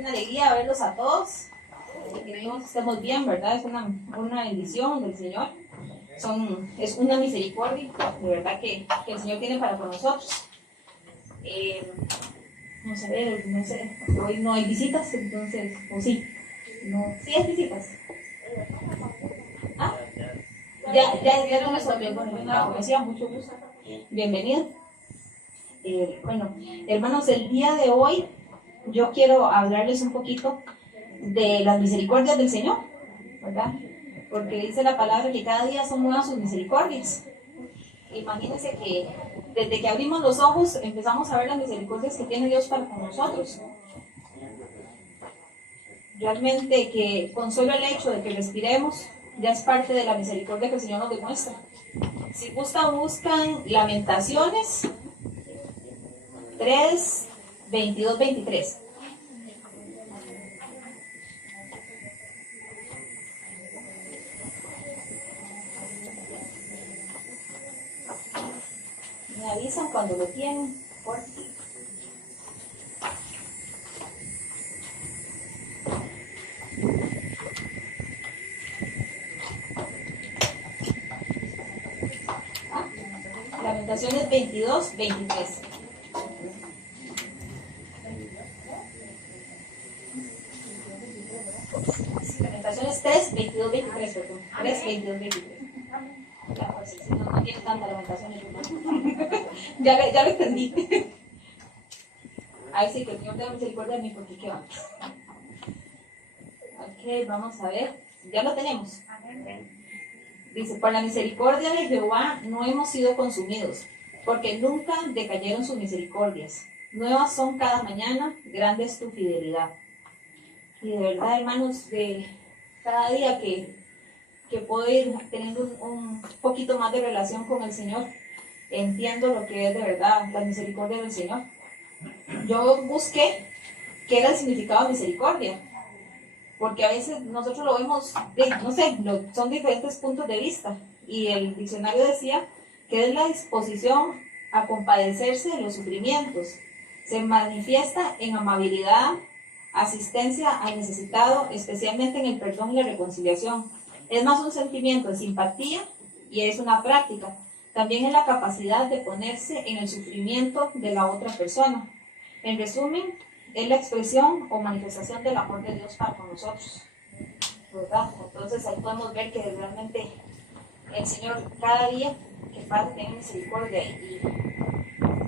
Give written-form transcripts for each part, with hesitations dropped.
una alegría verlos a todos. Que todos estemos bien, ¿verdad? Es una bendición del Señor. Es una misericordia, de verdad, que el Señor tiene para con nosotros. Vamos a ver, no sé, hoy no hay visitas, entonces, o sí. No, sí hay visitas. ¿Ah? Ya no me sorprendió. Bueno, mucho gusto. Bienvenido. Bueno, hermanos, el día de hoy yo quiero hablarles un poquito de las misericordias del Señor, ¿verdad? Porque dice la palabra que cada día son nuevas sus misericordias. Imagínense que desde que abrimos los ojos empezamos a ver las misericordias que tiene Dios para con nosotros. Realmente que con solo el hecho de que respiremos ya es parte de la misericordia que el Señor nos demuestra. Si gustan, buscan Lamentaciones 3, 22, 23. Me avisan cuando lo tienen. Por aquí. Lamentaciones 22, 23. Lamentaciones 3, 22, 23, perdón. 3, 22, 23. Si no tiene tanta lamentaciones. ya lo entendí. Ahí sí, que el Señor tenga misericordia de mí, porque qué va. Ok, vamos a ver. Ya lo tenemos. Dice, por la misericordia de Jehová no hemos sido consumidos, porque nunca decayeron sus misericordias. Nuevas son cada mañana, grande es tu fidelidad. Y de verdad, hermanos, de cada día que puedo ir teniendo un poquito más de relación con el Señor, entiendo lo que es de verdad la misericordia del Señor. Yo busqué qué era el significado de misericordia, porque a veces nosotros lo vemos, no sé, son diferentes puntos de vista, y el diccionario decía que es la disposición a compadecerse de los sufrimientos, se manifiesta en amabilidad, asistencia al necesitado, especialmente en el perdón y la reconciliación. Es más un sentimiento de simpatía y es una práctica. También es la capacidad de ponerse en el sufrimiento de la otra persona. En resumen, es la expresión o manifestación del amor de Dios para con nosotros, ¿verdad? Entonces ahí podemos ver que realmente el Señor cada día que pasa tiene misericordia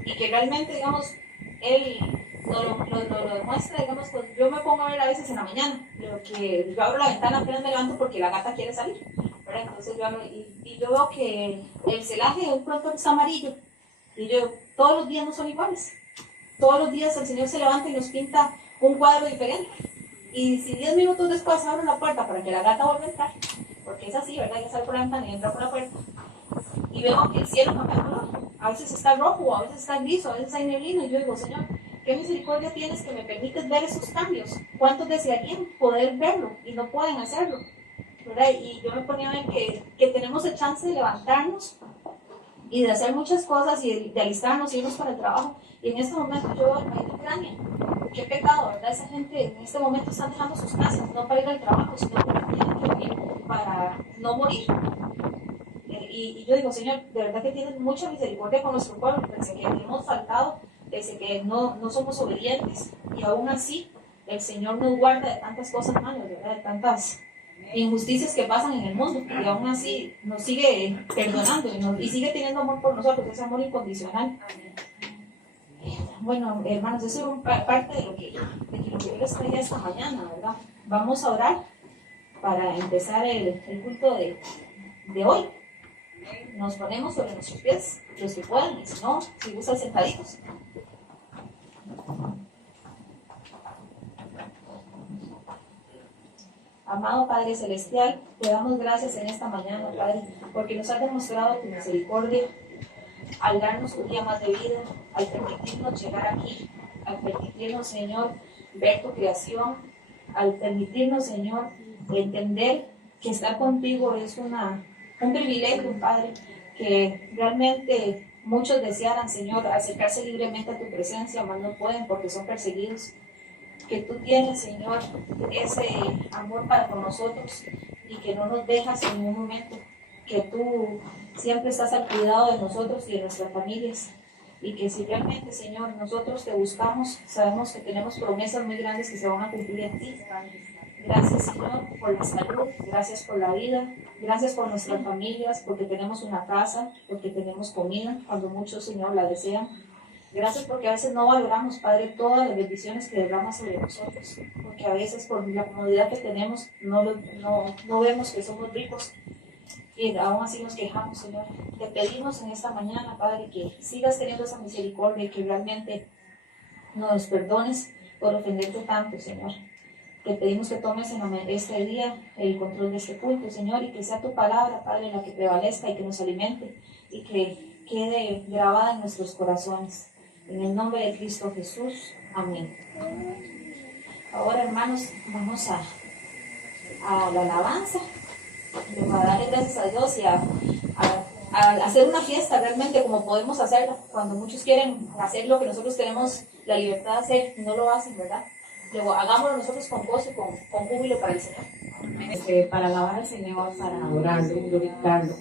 y que realmente, digamos, Él lo demuestra, digamos, pues yo me pongo a ver a veces en la mañana, pero que yo abro la ventana apenas me levanto porque la gata quiere salir, ¿verdad? Entonces yo abro y yo veo que el celaje de un pronto está amarillo y yo, todos los días no son iguales. Todos los días el Señor se levanta y nos pinta un cuadro diferente. Y si 10 minutos después abro la puerta para que la gata vuelva a entrar, porque es así, ¿verdad? Ya sale por la ventana y entra por la puerta. Y veo que el cielo cambia de color. A veces está rojo, a veces está gris, a veces hay neblina. Y yo digo, Señor, ¿qué misericordia tienes que me permites ver esos cambios? ¿Cuántos desearían poder verlo y no pueden hacerlo? ¿Verdad? Y yo me ponía a ver que tenemos el chance de levantarnos y de hacer muchas cosas y de alistarnos y irnos para el trabajo. Y en este momento yo veo el país de Ucrania. Qué pecado, ¿verdad? Esa gente en este momento está dejando sus casas, no para ir al trabajo, sino porque tienen que vivir para no morir. Y yo digo, Señor, de verdad que tienes mucha misericordia con nuestro pueblo, desde que hemos faltado, desde que no somos obedientes, y aún así el Señor nos guarda de tantas cosas malas, ¿verdad? De tantas injusticias que pasan en el mundo, y aún así nos sigue perdonando y sigue teniendo amor por nosotros, ese amor incondicional. Bueno, hermanos, eso es parte de lo que yo les traía esta mañana, ¿verdad? Vamos a orar para empezar el culto de hoy. Nos ponemos sobre nuestros pies, los que puedan, y si no, si gustan sentaditos. Amado Padre Celestial, te damos gracias en esta mañana, Padre, porque nos has demostrado tu misericordia al darnos un día más de vida, al permitirnos llegar aquí, al permitirnos, Señor, ver tu creación, al permitirnos, Señor, entender que estar contigo es un privilegio, Padre, que realmente muchos desearan, Señor, acercarse libremente a tu presencia, mas no pueden porque son perseguidos. que tú tienes, Señor, ese amor para con nosotros y que no nos dejas en ningún momento, que tú siempre estás al cuidado de nosotros y de nuestras familias. Y que si realmente, Señor, nosotros te buscamos, sabemos que tenemos promesas muy grandes que se van a cumplir en ti. Gracias, Señor, por la salud, gracias por la vida, gracias por nuestras familias, porque tenemos una casa, porque tenemos comida, cuando muchos, Señor, la desean. Gracias porque a veces no valoramos, Padre, todas las bendiciones que derramas sobre nosotros, porque a veces por la comodidad que tenemos no vemos que somos ricos. Y aún así nos quejamos, Señor. Te pedimos en esta mañana, Padre, que sigas teniendo esa misericordia y que realmente nos perdones por ofenderte tanto, Señor. Te pedimos que tomes en este día el control de este culto, Señor, y que sea tu palabra, Padre, la que prevalezca y que nos alimente y que quede grabada en nuestros corazones. En el nombre de Cristo Jesús. Amén. Ahora, hermanos, vamos a la alabanza. A darle gracias a Dios y a hacer una fiesta realmente como podemos hacerla. Cuando muchos quieren hacer lo que nosotros tenemos la libertad de hacer, no lo hacen, ¿verdad? Luego hagámoslo nosotros con gozo, con júbilo para el Señor. Para alabar al Señor, para adorarlo, glorificarlo.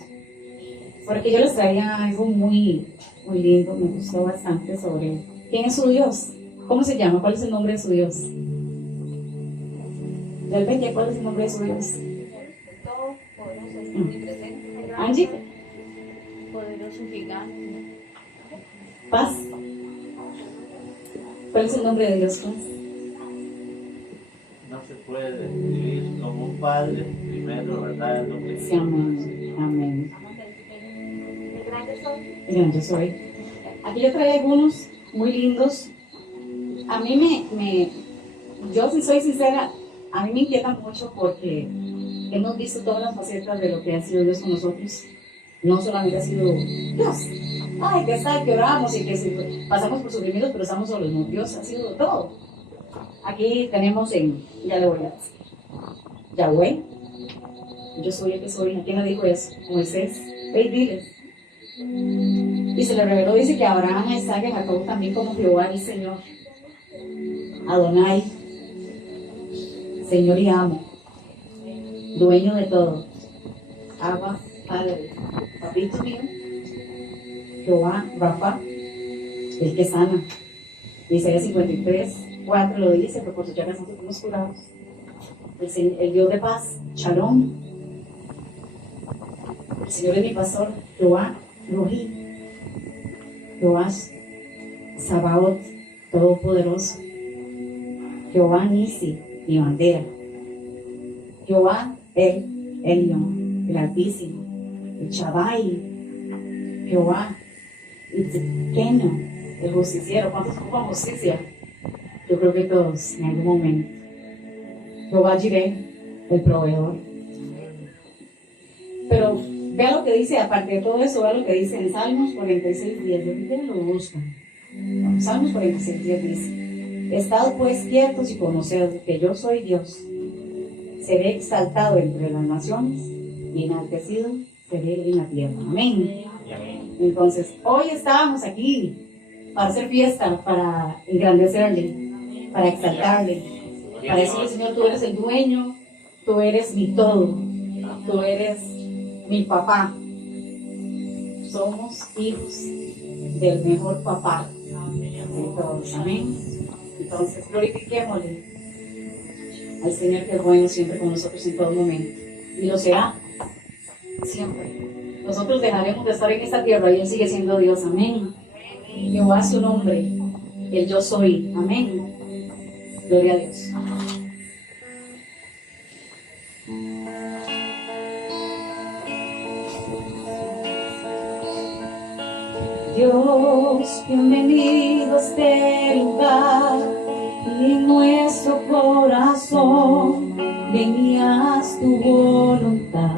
Porque yo les traía algo muy, muy lindo, me gustó bastante sobre quién es su Dios, cómo se llama, cuál es el nombre de su Dios. Realmente, ¿cuál es el nombre de su Dios? Angie. Poderoso gigante. Paz. ¿Cuál es el nombre de Dios, Paz? No se puede describir como un padre, primero, ¿verdad? Lo que Sí, amén. Amén. El gran yo soy. Aquí yo trae algunos muy lindos. A mí yo si soy sincera, a mí me inquieta mucho porque hemos visto todas las facetas de lo que ha sido Dios con nosotros. No solamente ha sido Dios. Ay, que está, que oramos y que pasamos por sufrimientos, pero estamos solos. No, Dios ha sido todo. Aquí tenemos ya le voy a decir, Yahweh. Yo soy el que soy. ¿Quién le dijo eso? Moisés. Ve y diles. Y se le reveló, dice que Abraham, a Isaac y a Jacob también como Jehová el Señor. Adonai, Señor y amo, dueño de todo. Abba, Padre, papito mío, Jehová, Rafa, el que sana. Isaías 53:4 lo dice, pero por sus llagas nosotros fuimos curados. El Dios de paz, Shalom. El Señor es mi pastor, Jehová, Rohi, Jehová, Sabaoth, Todopoderoso. Jehová Nisi, mi bandera. Jehová, el Elión, el Altísimo. El Shaddai, Jehová, Itzkenu, el justiciero. ¿Cuántos ocupan justicia? Yo creo que todos, en algún momento. Jehová Jireh, el proveedor. Pero vea lo que dice, aparte de todo eso, vea lo que dice en Salmos 46:10. Yo que lo buscan. Salmos 46:10 dice: Estad pues quietos y conoced que yo soy Dios. Seré exaltado entre las naciones y enaltecido seré en la tierra. Amén. Entonces, hoy estábamos aquí para hacer fiesta, para engrandecerle, para exaltarle, para decirle: Señor, tú eres el dueño, tú eres mi todo, tú eres mi papá. Somos hijos del mejor papá de todos. Amén. Entonces, glorifiquémosle al Señor, que es bueno siempre con nosotros en todo momento. Y lo será siempre. Nosotros dejaremos de estar en esta tierra y Él sigue siendo Dios. Amén. Jehová es su nombre. El yo soy. Amén. Gloria a Dios. Dios, bienvenido a este lugar, y en nuestro corazón venías tu voluntad.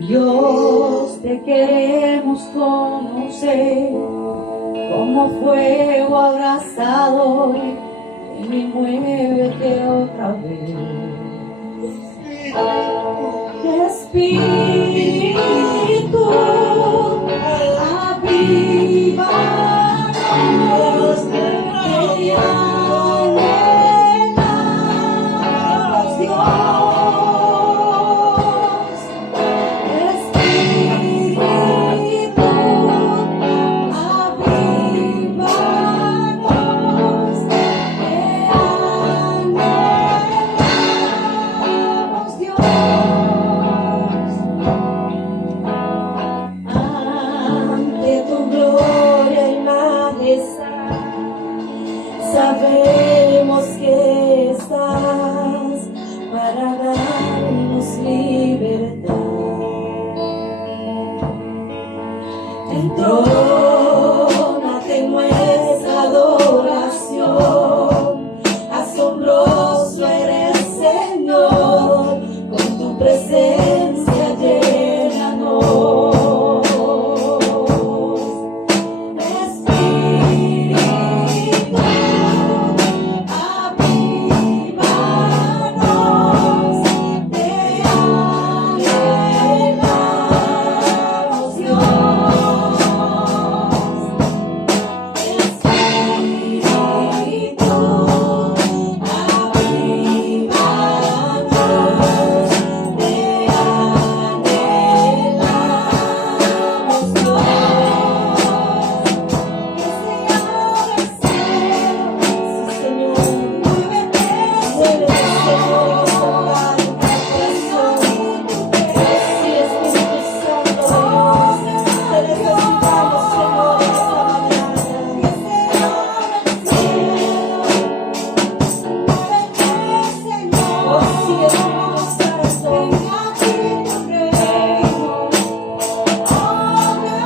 Dios, te queremos conocer como fuego abrazado, y muévete otra vez. Espíritu, avívanos, te llamo. sabemos que estás para darnos libertad. Entrónate en nuestra adoración, asombroso eres Señor, con tu presencia llénanos. Espíritu, avívanos, te anhelamos, Dios. Espíritu, avívanos, te anhelamos, Dios. Que se abra el cielo, sí, Señor, muévete, Señor, tocar tu corazón. Sí, Espíritu Santo de Dios, te necesitamos, Señor, en esta mañana. Que se abra el cielo, muévete, Señor. Oh, sí, Espíritu Santo, venga aquí tu reino. Obra,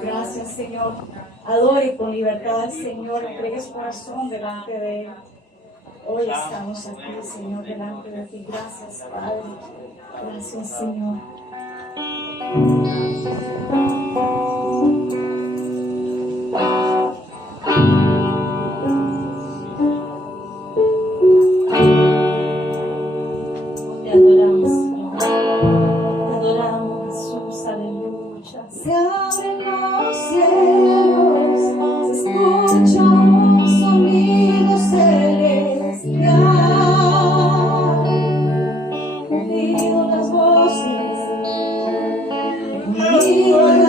Gracias, Señor. Adore con libertad al Señor. Entregue su corazón delante de Él. Hoy estamos aquí, Señor, delante de ti. Gracias, Padre. Gracias, Señor. Te adoramos, Señor. Te adoramos, Jesús. Aleluya. Se abren los cielos, se escucha un sonido celestial. Unido las voces, unido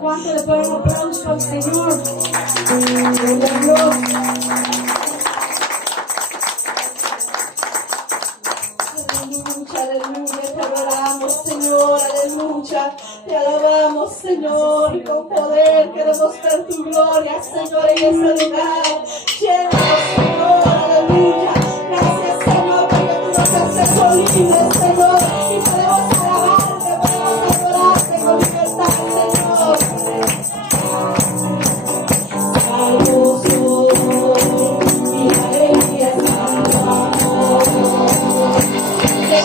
¿Cuánto le pueden un aplauso al Señor? Gloria a Dios. Aleluya, aleluya, te adoramos, Señor, aleluya. Te alabamos, Señor, y con poder queremos ver tu gloria, Señor, en este lugar. Llévanos, Señor, aleluya. Gracias, Señor, porque tú nos has hecho libres, Señor, y podemos alabarte, podemos adorarte con libertad, Señor. Salvo soy, mi alegría es tu amor. Te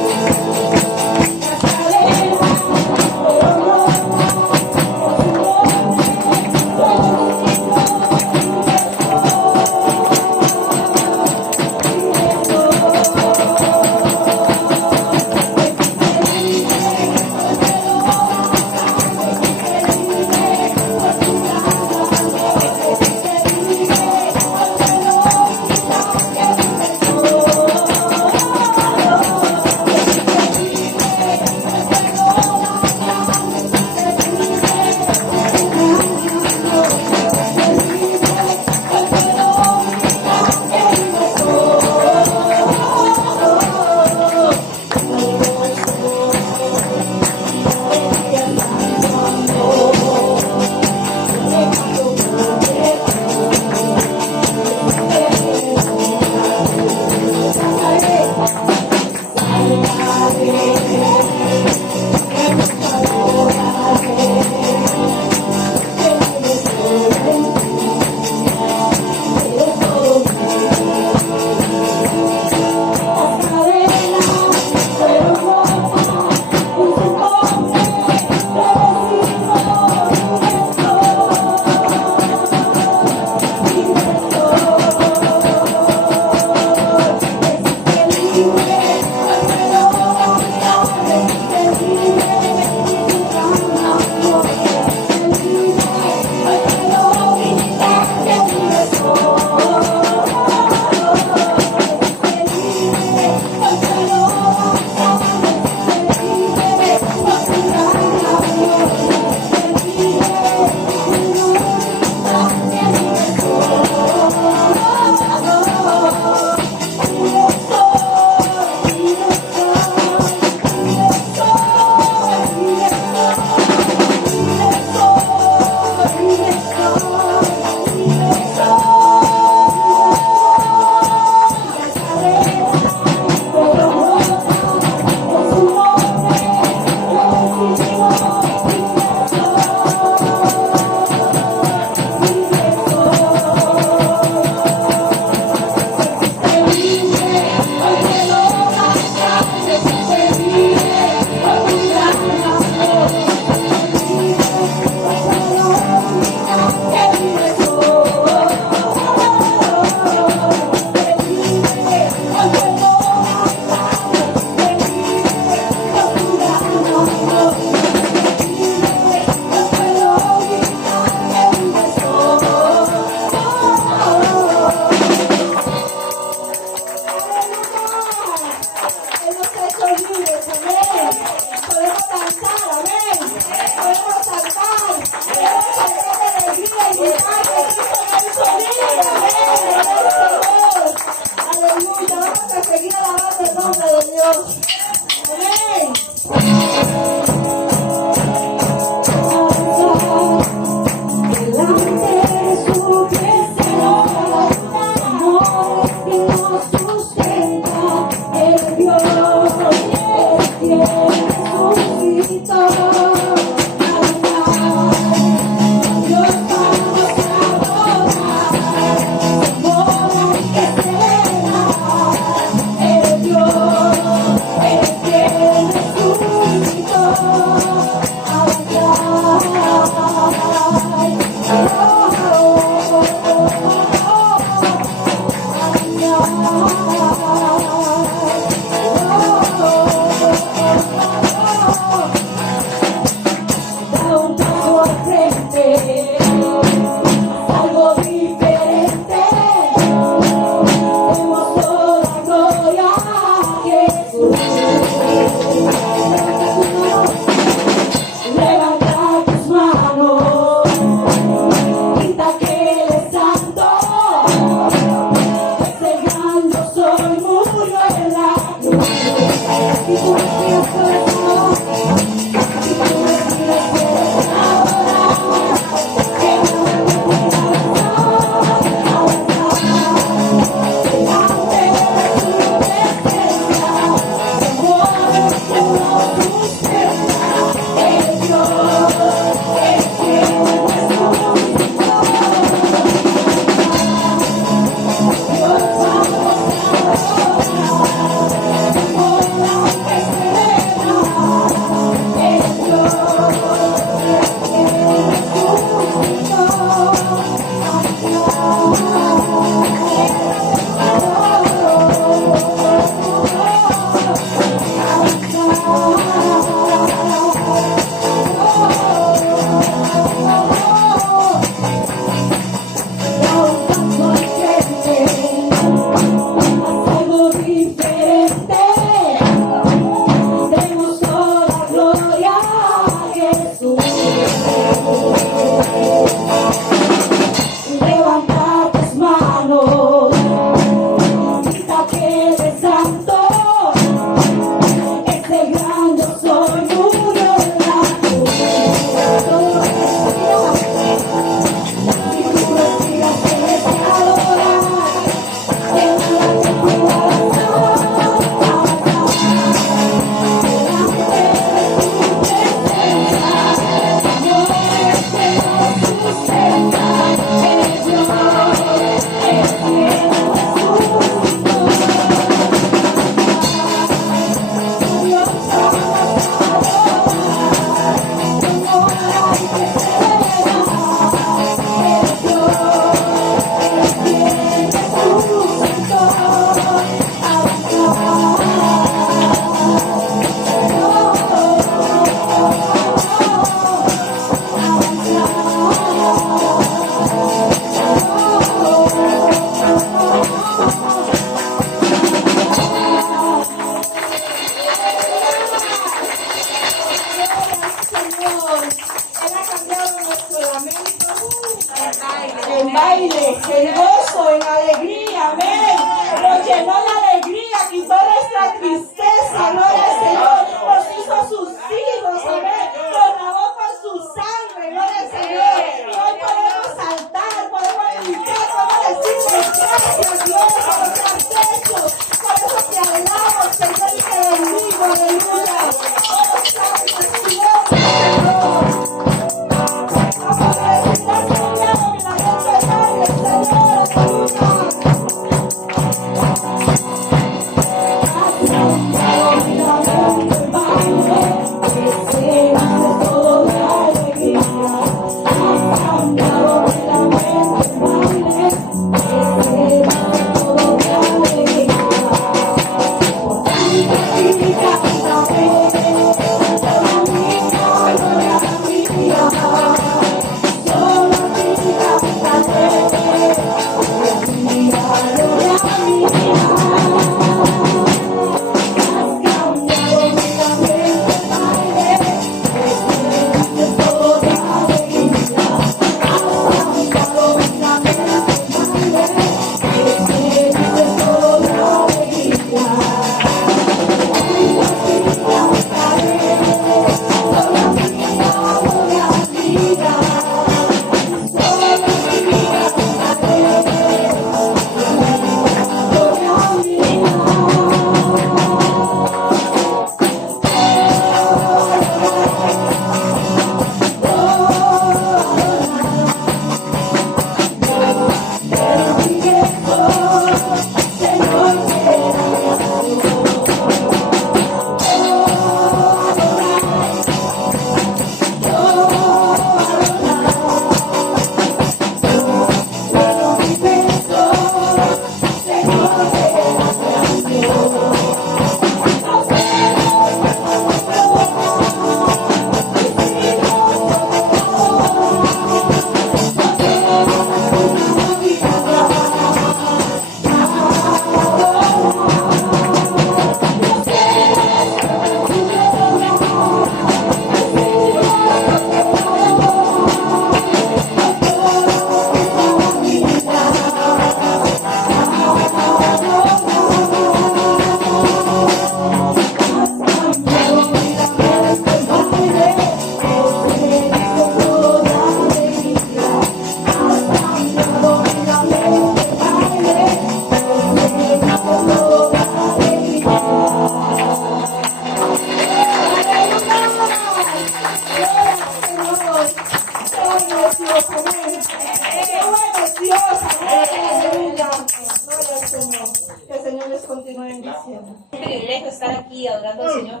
aquí adorando al Señor.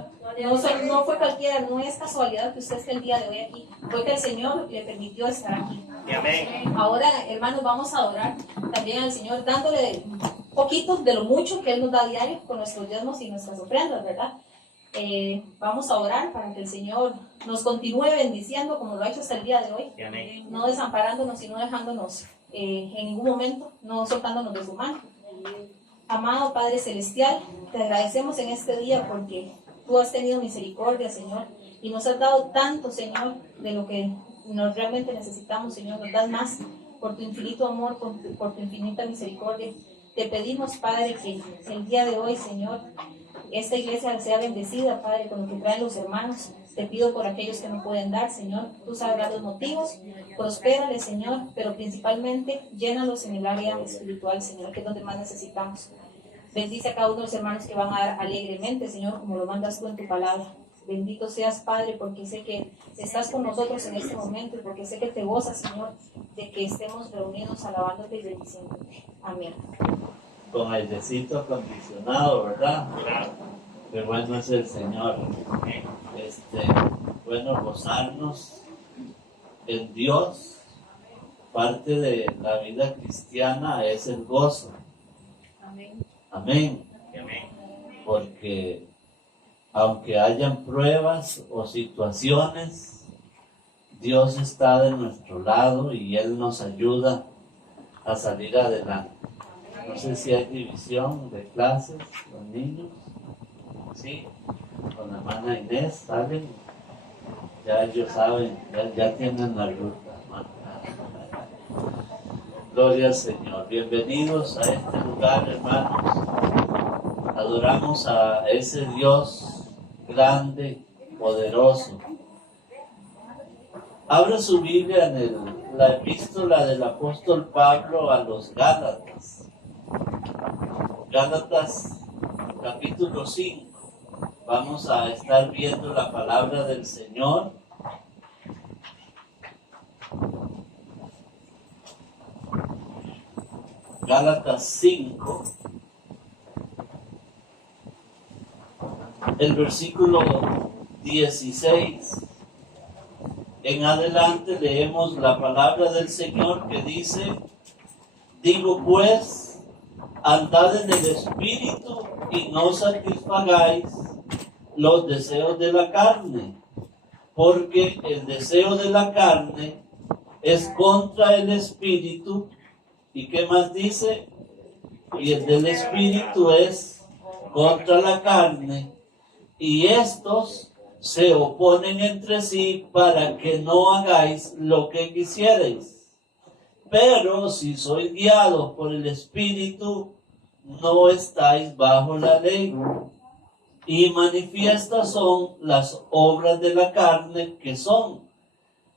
No fue cualquiera, no es casualidad que usted esté el día de hoy aquí. Fue que el Señor le permitió estar aquí. Ahora, hermanos, vamos a adorar también al Señor, dándole un poquito de lo mucho que Él nos da diario con nuestros diezmos y nuestras ofrendas, ¿verdad? Vamos a orar para que el Señor nos continúe bendiciendo como lo ha hecho hasta el día de hoy. No desamparándonos y no dejándonos en ningún momento, no soltándonos de su mano. Amado Padre Celestial, te agradecemos en este día porque tú has tenido misericordia, Señor, y nos has dado tanto, Señor, de lo que nos realmente necesitamos, Señor. Nos das más por tu infinito amor, por tu infinita misericordia. Te pedimos, Padre, que el día de hoy, Señor, esta iglesia sea bendecida, Padre, con lo que traen los hermanos. Te pido por aquellos que no pueden dar, Señor. Tú sabrás los motivos. Prospérales, Señor, pero principalmente llénalos en el área espiritual, Señor, que es donde más necesitamos. Bendice a cada uno de los hermanos que van a dar alegremente, Señor, como lo mandas tú en tu palabra. Bendito seas, Padre, porque sé que estás con nosotros en este momento y porque sé que te gozas, Señor, de que estemos reunidos alabándote y bendiciéndote. Amén. Con airecito acondicionado, ¿verdad? Qué bueno es el Señor. Bueno, gozarnos en Dios. Parte de la vida cristiana es el gozo. Amén. Porque aunque hayan pruebas o situaciones, Dios está de nuestro lado y Él nos ayuda a salir adelante. No sé si hay división de clases, los niños. Sí, con la hermana Inés salen. Ya ellos saben, ya tienen la ruta, hermano. Gloria al Señor. Bienvenidos a este lugar, hermanos. Adoramos a ese Dios grande, poderoso. Abra su Biblia en la epístola del apóstol Pablo a los Gálatas. Gálatas capítulo 5. Vamos a estar viendo la palabra del Señor. Gálatas 5. El versículo 16. En adelante leemos la palabra del Señor que dice: digo pues, andad en el Espíritu y no satisfagáis los deseos de la carne, porque el deseo de la carne es contra el Espíritu. ¿Y qué más dice? Y el del Espíritu es contra la carne, y estos se oponen entre sí para que no hagáis lo que quisierais. Pero si sois guiados por el Espíritu, no estáis bajo la ley. Y manifiestas son las obras de la carne, que son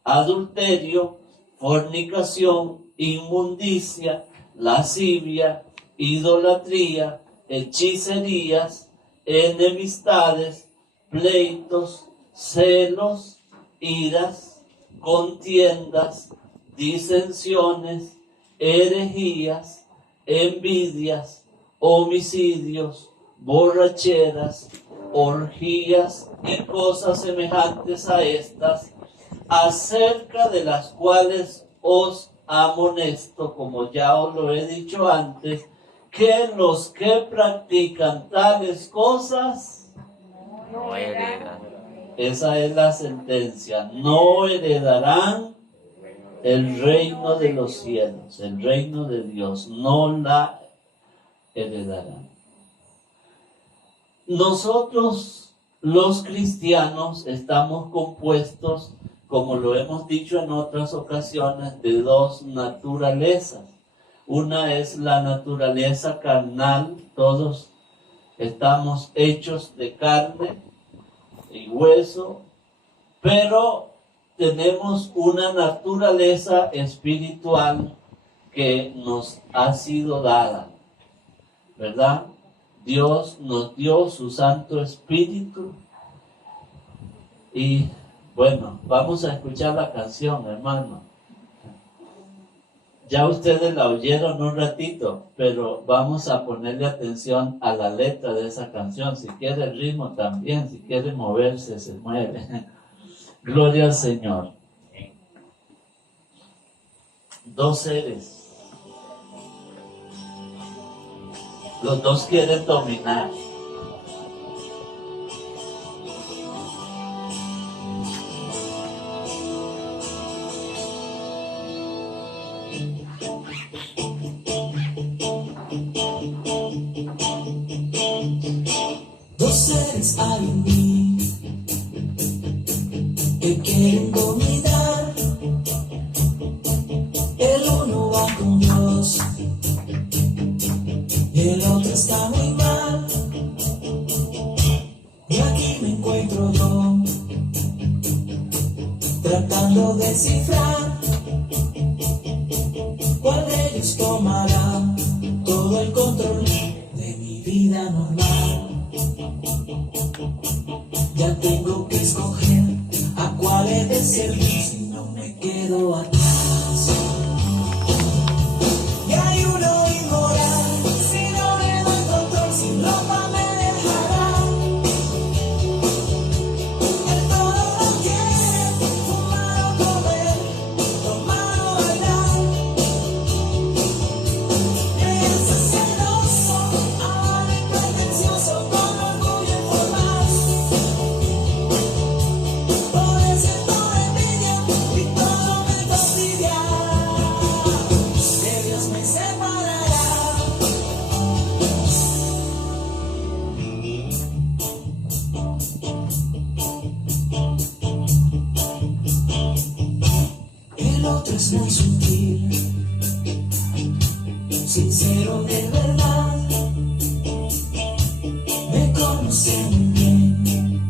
adulterio, fornicación, inmundicia, lascivia, idolatría, hechicerías, enemistades, pleitos, celos, iras, contiendas, disensiones, herejías, envidias, homicidios, borracheras, orgías y cosas semejantes a estas, acerca de las cuales os amonesto, como ya os lo he dicho antes, que los que practican tales cosas No heredan. Esa es la sentencia: no heredarán el reino de los cielos, el reino de Dios, no la heredarán. Nosotros, los cristianos, estamos compuestos, como lo hemos dicho en otras ocasiones, de dos naturalezas. Una es la naturaleza carnal, todos estamos hechos de carne y hueso, pero tenemos una naturaleza espiritual que nos ha sido dada, ¿verdad? Dios nos dio su Santo Espíritu. Y bueno, vamos a escuchar la canción, hermano. Ya ustedes la oyeron un ratito, pero vamos a ponerle atención a la letra de esa canción. Si quiere el ritmo también, si quiere moverse, se mueve. Gloria al Señor. Dos seres. Los dos quieren dominar. Dos seres hay en mí que quieren dominar. El uno va con Dios y el otro está muy mal. Y aquí me encuentro yo tratando de descifrar cuál de ellos tomará todo el control de mi vida normal. Ya tengo que escoger a cuál he de servir si no me quedo atrás. Y hay uno inmoral, si no le doy control, sin ropa me dejará. Él todo lo quiere, fumar o comer, tomar o bailar. Es celoso, avaro y pretencioso, con orgullo informal. Por eso siento envidia y todo me fastidia. De Dios me separará. El otro es muy sutil, sincero de verdad. Me conoce muy bien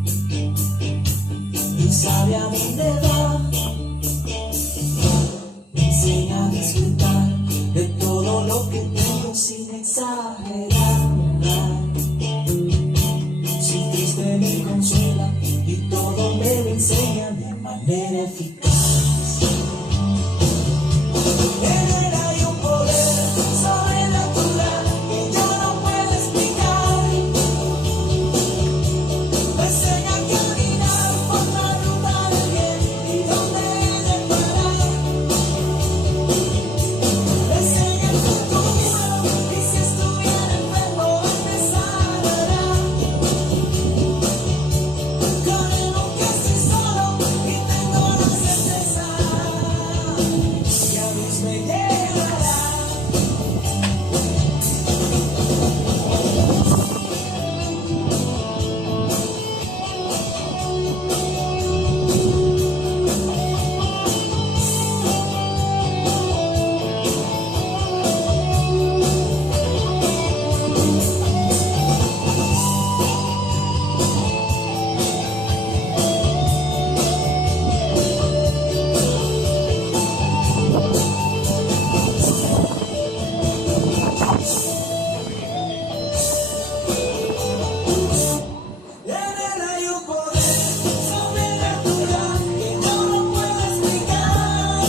y sabe a dónde va. Me enseña a disfrutar de todo lo que tengo sin exagerar. Si triste me consuela y todo me lo enseña de manera eficaz. En él hay un poder sobrenatural que yo no puedo explicar. Me enseña a caminar por la ruta del bien y donde he de parar. Me enseña el futuro y si estuviera enfermo él me sanará. Con él nunca estoy solo y tengo la certeza que a Dios me llevará. En él hay un poder sobrenatural que yo no puedo explicar.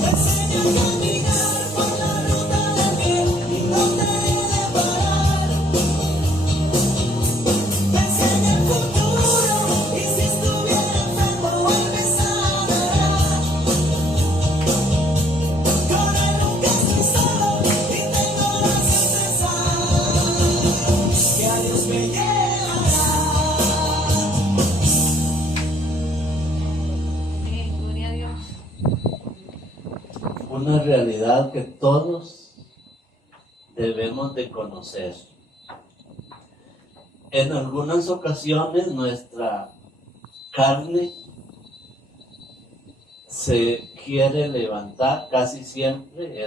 Me enseña a caminar por la ruta del bien y donde he de parar. Me enseña el futuro y si estuviera enfermo él me sanará. Con él nunca estoy solo y tengo la certeza que a Dios me llevará. Gloria a Dios. Una realidad que todos debemos de conocer. En algunas ocasiones nuestra carne se quiere levantar, casi siempre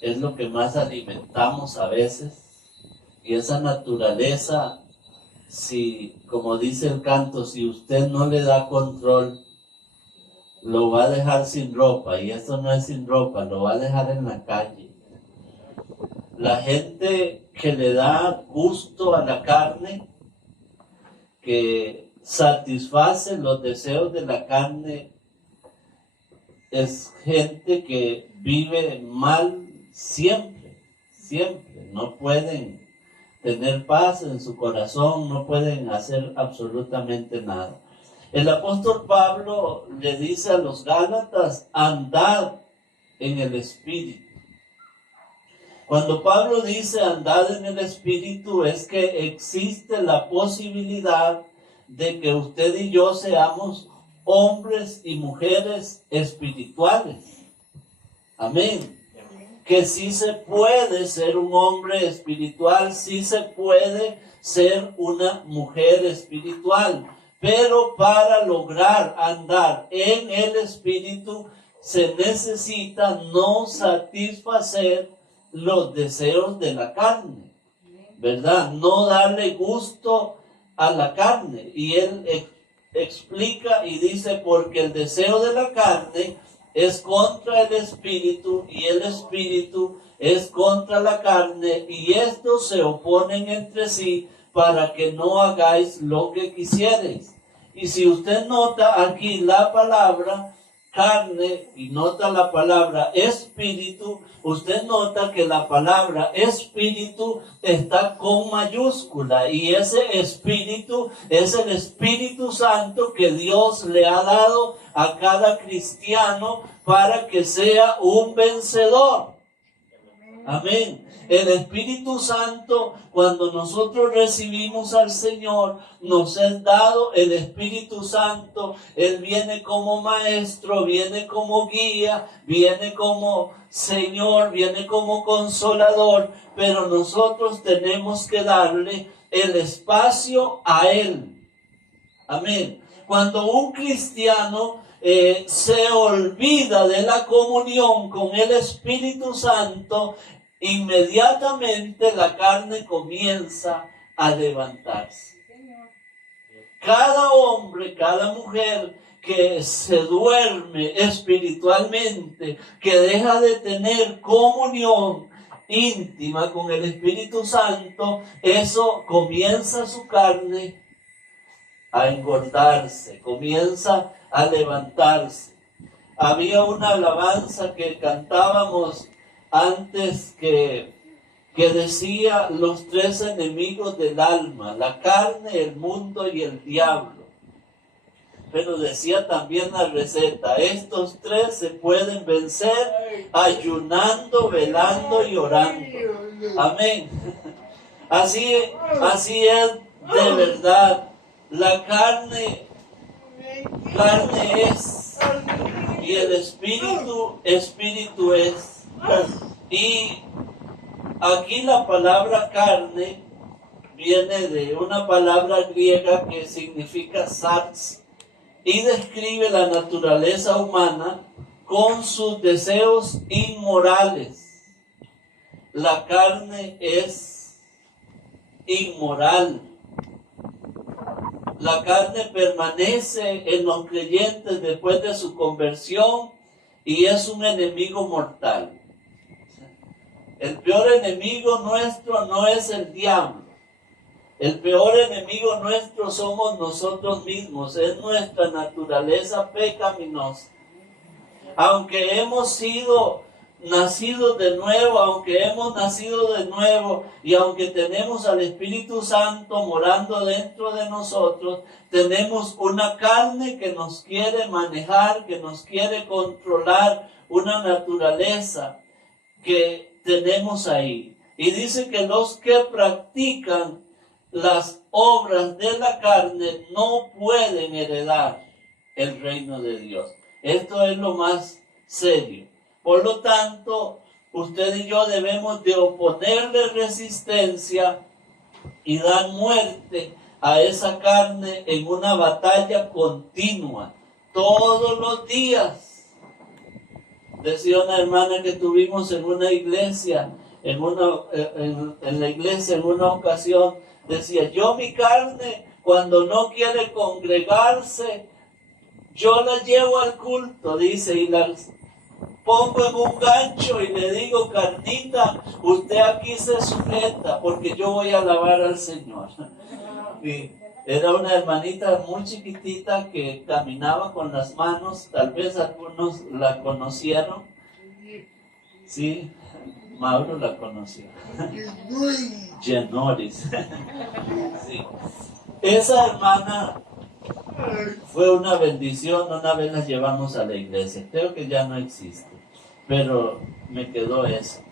es lo que más alimentamos a veces, y esa naturaleza, si, como dice el canto, si usted no le da control, lo va a dejar sin ropa, y esto no es sin ropa, lo va a dejar en la calle. La gente que le da gusto a la carne, que satisface los deseos de la carne es gente que vive mal siempre, siempre. No pueden tener paz en su corazón, no pueden hacer absolutamente nada. El apóstol Pablo le dice a los Gálatas, andad en el Espíritu. Cuando Pablo dice andad en el Espíritu, es que existe la posibilidad de que usted y yo seamos hombres y mujeres espirituales. Amén. Que sí se puede ser un hombre espiritual, sí se puede ser una mujer espiritual. Pero para lograr andar en el Espíritu se necesita no satisfacer los deseos de la carne, ¿verdad? No darle gusto a la carne. Y él explica y dice, porque el deseo de la carne es contra el Espíritu y el Espíritu es contra la carne, y estos se oponen entre sí para que no hagáis lo que quisierais. Y si usted nota aquí la palabra carne y nota la palabra espíritu, usted nota que la palabra espíritu está con mayúscula, y ese espíritu es el Espíritu Santo que Dios le ha dado a cada cristiano para que sea un vencedor. Amén. El Espíritu Santo, cuando nosotros recibimos al Señor, nos es dado el Espíritu Santo. Él viene como maestro, viene como guía, viene como Señor, viene como consolador, pero nosotros tenemos que darle el espacio a Él. Amén. Cuando un cristiano se olvida de la comunión con el Espíritu Santo, inmediatamente la carne comienza a levantarse. Cada hombre, cada mujer que se duerme espiritualmente, que deja de tener comunión íntima con el Espíritu Santo, eso comienza su carne a engordarse, comienza a levantarse. Había una alabanza que cantábamos antes que decía los tres enemigos del alma, la carne, el mundo y el diablo. Pero decía también la receta, estos tres se pueden vencer ayunando, velando y orando. Amén. Así es de verdad. La carne es, y el espíritu es. Y aquí la palabra carne viene de una palabra griega que significa sarx y describe la naturaleza humana con sus deseos inmorales. La carne es inmoral. La carne permanece en los creyentes después de su conversión y es un enemigo mortal. El peor enemigo nuestro no es el diablo. El peor enemigo nuestro somos nosotros mismos, es nuestra naturaleza pecaminosa. Aunque hemos sido nacidos de nuevo, y aunque tenemos al Espíritu Santo morando dentro de nosotros, tenemos una carne que nos quiere manejar, que nos quiere controlar, una naturaleza que tenemos ahí. Y dice que los que practican las obras de la carne no pueden heredar el reino de Dios. Esto es lo más serio. Por lo tanto, usted y yo debemos de oponerle resistencia y dar muerte a esa carne en una batalla continua, todos los días. Decía una hermana que tuvimos en una iglesia, en la iglesia en una ocasión, decía, yo mi carne cuando no quiere congregarse, yo la llevo al culto, dice, y la pongo en un gancho y le digo, carnita, usted aquí se sujeta porque yo voy a alabar al Señor. Era una hermanita muy chiquitita que caminaba con las manos, tal vez algunos la conocieron. Sí, Mauro la conoció. Genoris. Sí. Esa hermana fue una bendición, una vez la llevamos a la iglesia. Creo que ya no existe, pero me quedó eso.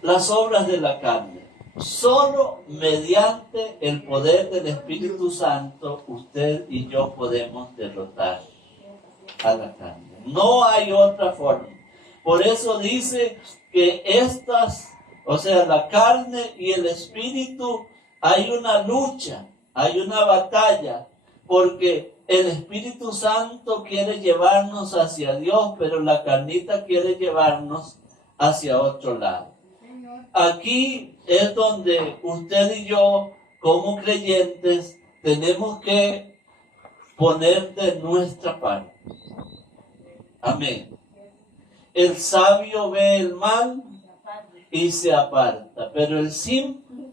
Las obras de la carne. Solo mediante el poder del Espíritu Santo usted y yo podemos derrotar a la carne. No hay otra forma. Por eso dice que estas, o sea, la carne y el espíritu, hay una lucha, hay una batalla, porque el Espíritu Santo quiere llevarnos hacia Dios, pero la carnita quiere llevarnos hacia otro lado. Aquí es donde usted y yo, como creyentes, tenemos que poner de nuestra parte. Amén. El sabio ve el mal y se aparta, pero el simple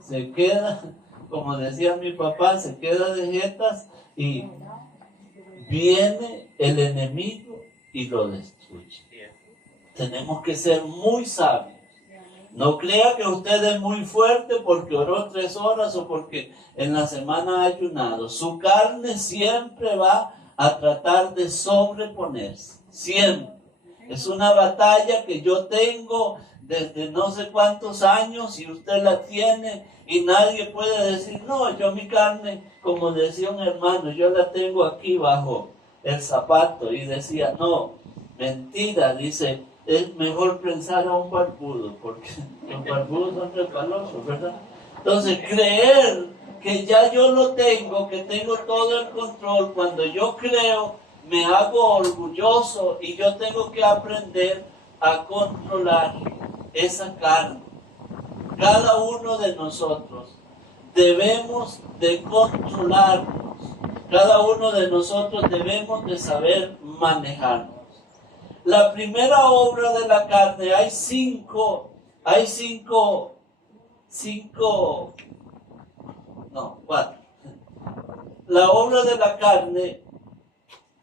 se queda, como decía mi papá, se queda de jetas y viene el enemigo y lo destruye. Tenemos que ser muy sabios. No crea que usted es muy fuerte porque oró 3 horas o porque en la semana ha ayunado. Su carne siempre va a tratar de sobreponerse. Siempre. Es una batalla que yo tengo desde no sé cuántos años y usted la tiene y nadie puede decir, no, yo mi carne, como decía un hermano, yo la tengo aquí bajo el zapato y decía, no, mentira, dice, es mejor pensar a un barbudo, porque los barbudos son resbalosos, ¿verdad? Entonces, creer que ya yo lo tengo, que tengo todo el control, cuando yo creo, me hago orgulloso y yo tengo que aprender a controlar esa carne. Cada uno de nosotros debemos de controlarnos. Cada uno de nosotros debemos de saber manejarnos. La primera obra de la carne, hay cinco, cuatro. La obra de la carne,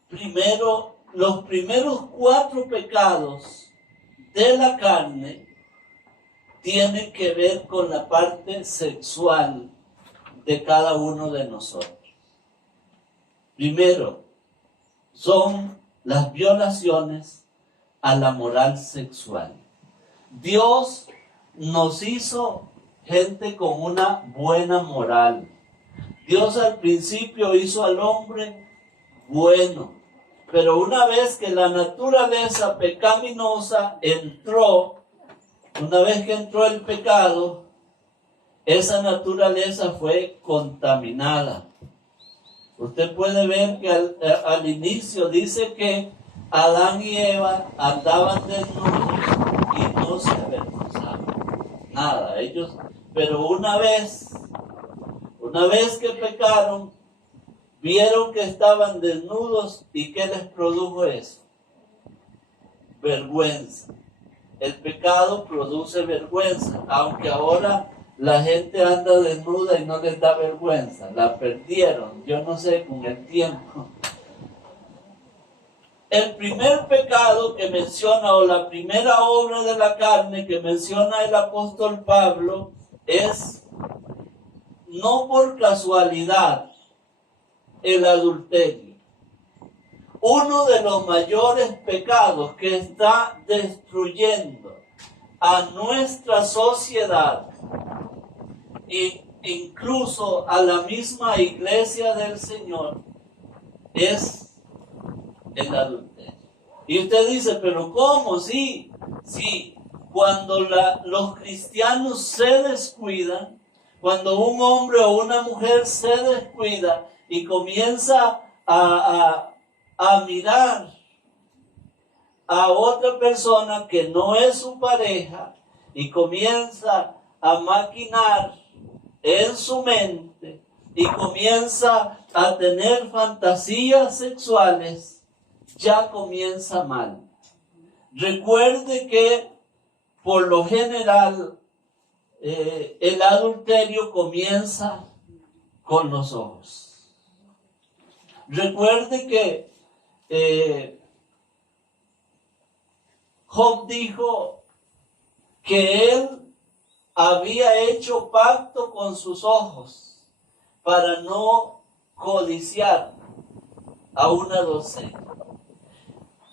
primero, los primeros 4 pecados de la carne tienen que ver con la parte sexual de cada uno de nosotros. Primero, son las violaciones a la moral sexual. Dios nos hizo gente con una buena moral. Dios al principio hizo al hombre bueno, pero una vez que la naturaleza pecaminosa entró, una vez que entró el pecado, esa naturaleza fue contaminada. Usted puede ver que al inicio dice que Adán y Eva andaban desnudos y no se avergonzaban. Nada, ellos, pero una vez que pecaron, vieron que estaban desnudos y ¿qué les produjo eso? Vergüenza. El pecado produce vergüenza, aunque ahora la gente anda desnuda y no les da vergüenza. La perdieron, yo no sé, con el tiempo. El primer pecado que menciona, o la primera obra de la carne que menciona el apóstol Pablo, es, no por casualidad, el adulterio. Uno de los mayores pecados que está destruyendo a nuestra sociedad e incluso a la misma iglesia del Señor es el adulterio. Y usted dice, pero ¿cómo? Sí, cuando los cristianos se descuidan, cuando un hombre o una mujer se descuida y comienza a mirar a otra persona que no es su pareja y comienza a maquinar en su mente y comienza a tener fantasías sexuales, ya comienza mal. Recuerde que por lo general el adulterio comienza con los ojos. Recuerde que Job dijo que él había hecho pacto con sus ojos para no codiciar a una doncella.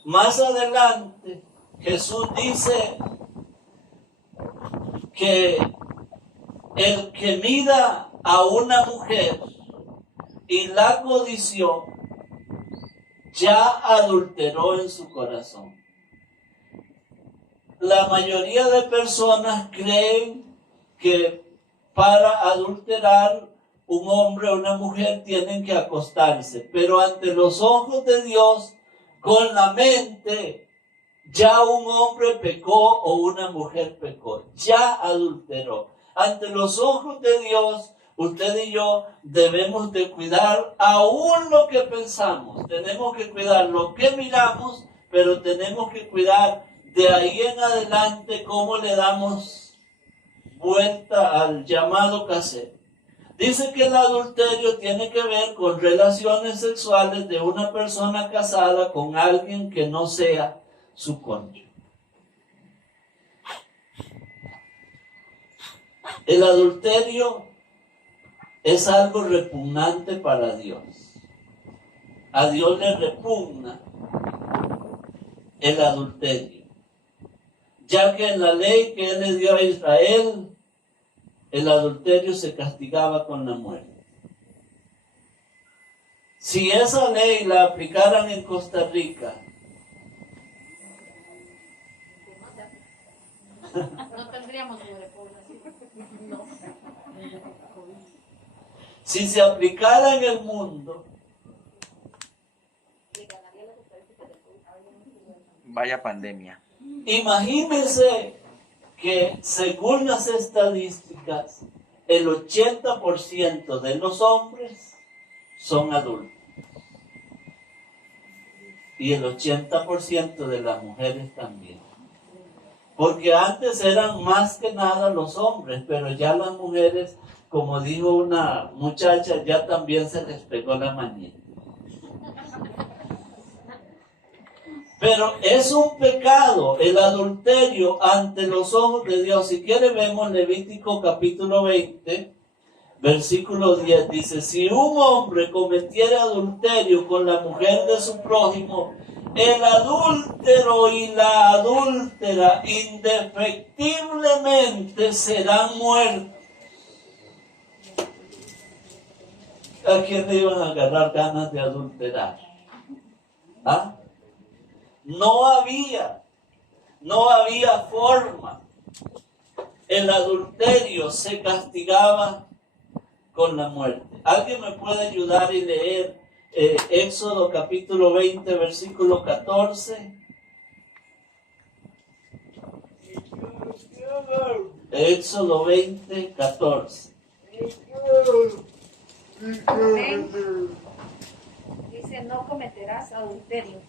Más adelante, Jesús dice que el que mira a una mujer y la codició, ya adulteró en su corazón. La mayoría de personas creen que para adulterar un hombre o una mujer tienen que acostarse, pero ante los ojos de Dios, con la mente, ya un hombre pecó o una mujer pecó, ya adulteró. Ante los ojos de Dios, usted y yo debemos de cuidar aún lo que pensamos, tenemos que cuidar lo que miramos, pero tenemos que cuidar de ahí en adelante cómo le damos vuelta al llamado cassette. Dice que el adulterio tiene que ver con relaciones sexuales de una persona casada con alguien que no sea su cónyuge. El adulterio es algo repugnante para Dios. A Dios le repugna el adulterio, ya que en la ley que Él le dio a Israel, el adulterio se castigaba con la muerte. Si esa ley la aplicaran en Costa Rica, No tendríamos sobrepoblación. No. si se aplicara en el mundo, Vaya pandemia. imagínense que según las estadísticas, el 80% de los hombres son adultos y el 80% de las mujeres también. Porque antes eran más que nada los hombres, pero ya las mujeres, como dijo una muchacha, ya también se les pegó la manita. Pero es un pecado el adulterio ante los ojos de Dios. Si quiere vemos Levítico capítulo 20, versículo 10. Dice, si un hombre cometiera adulterio con la mujer de su prójimo, el adúltero y la adúltera indefectiblemente serán muertos. ¿A quién le iban a agarrar ganas de adulterar? ¿Ah? No había forma. El adulterio se castigaba con la muerte. ¿Alguien me puede ayudar y leer Éxodo capítulo 20, versículo 14? Éxodo 20, 14. Amén. Dice, no cometerás adulterio.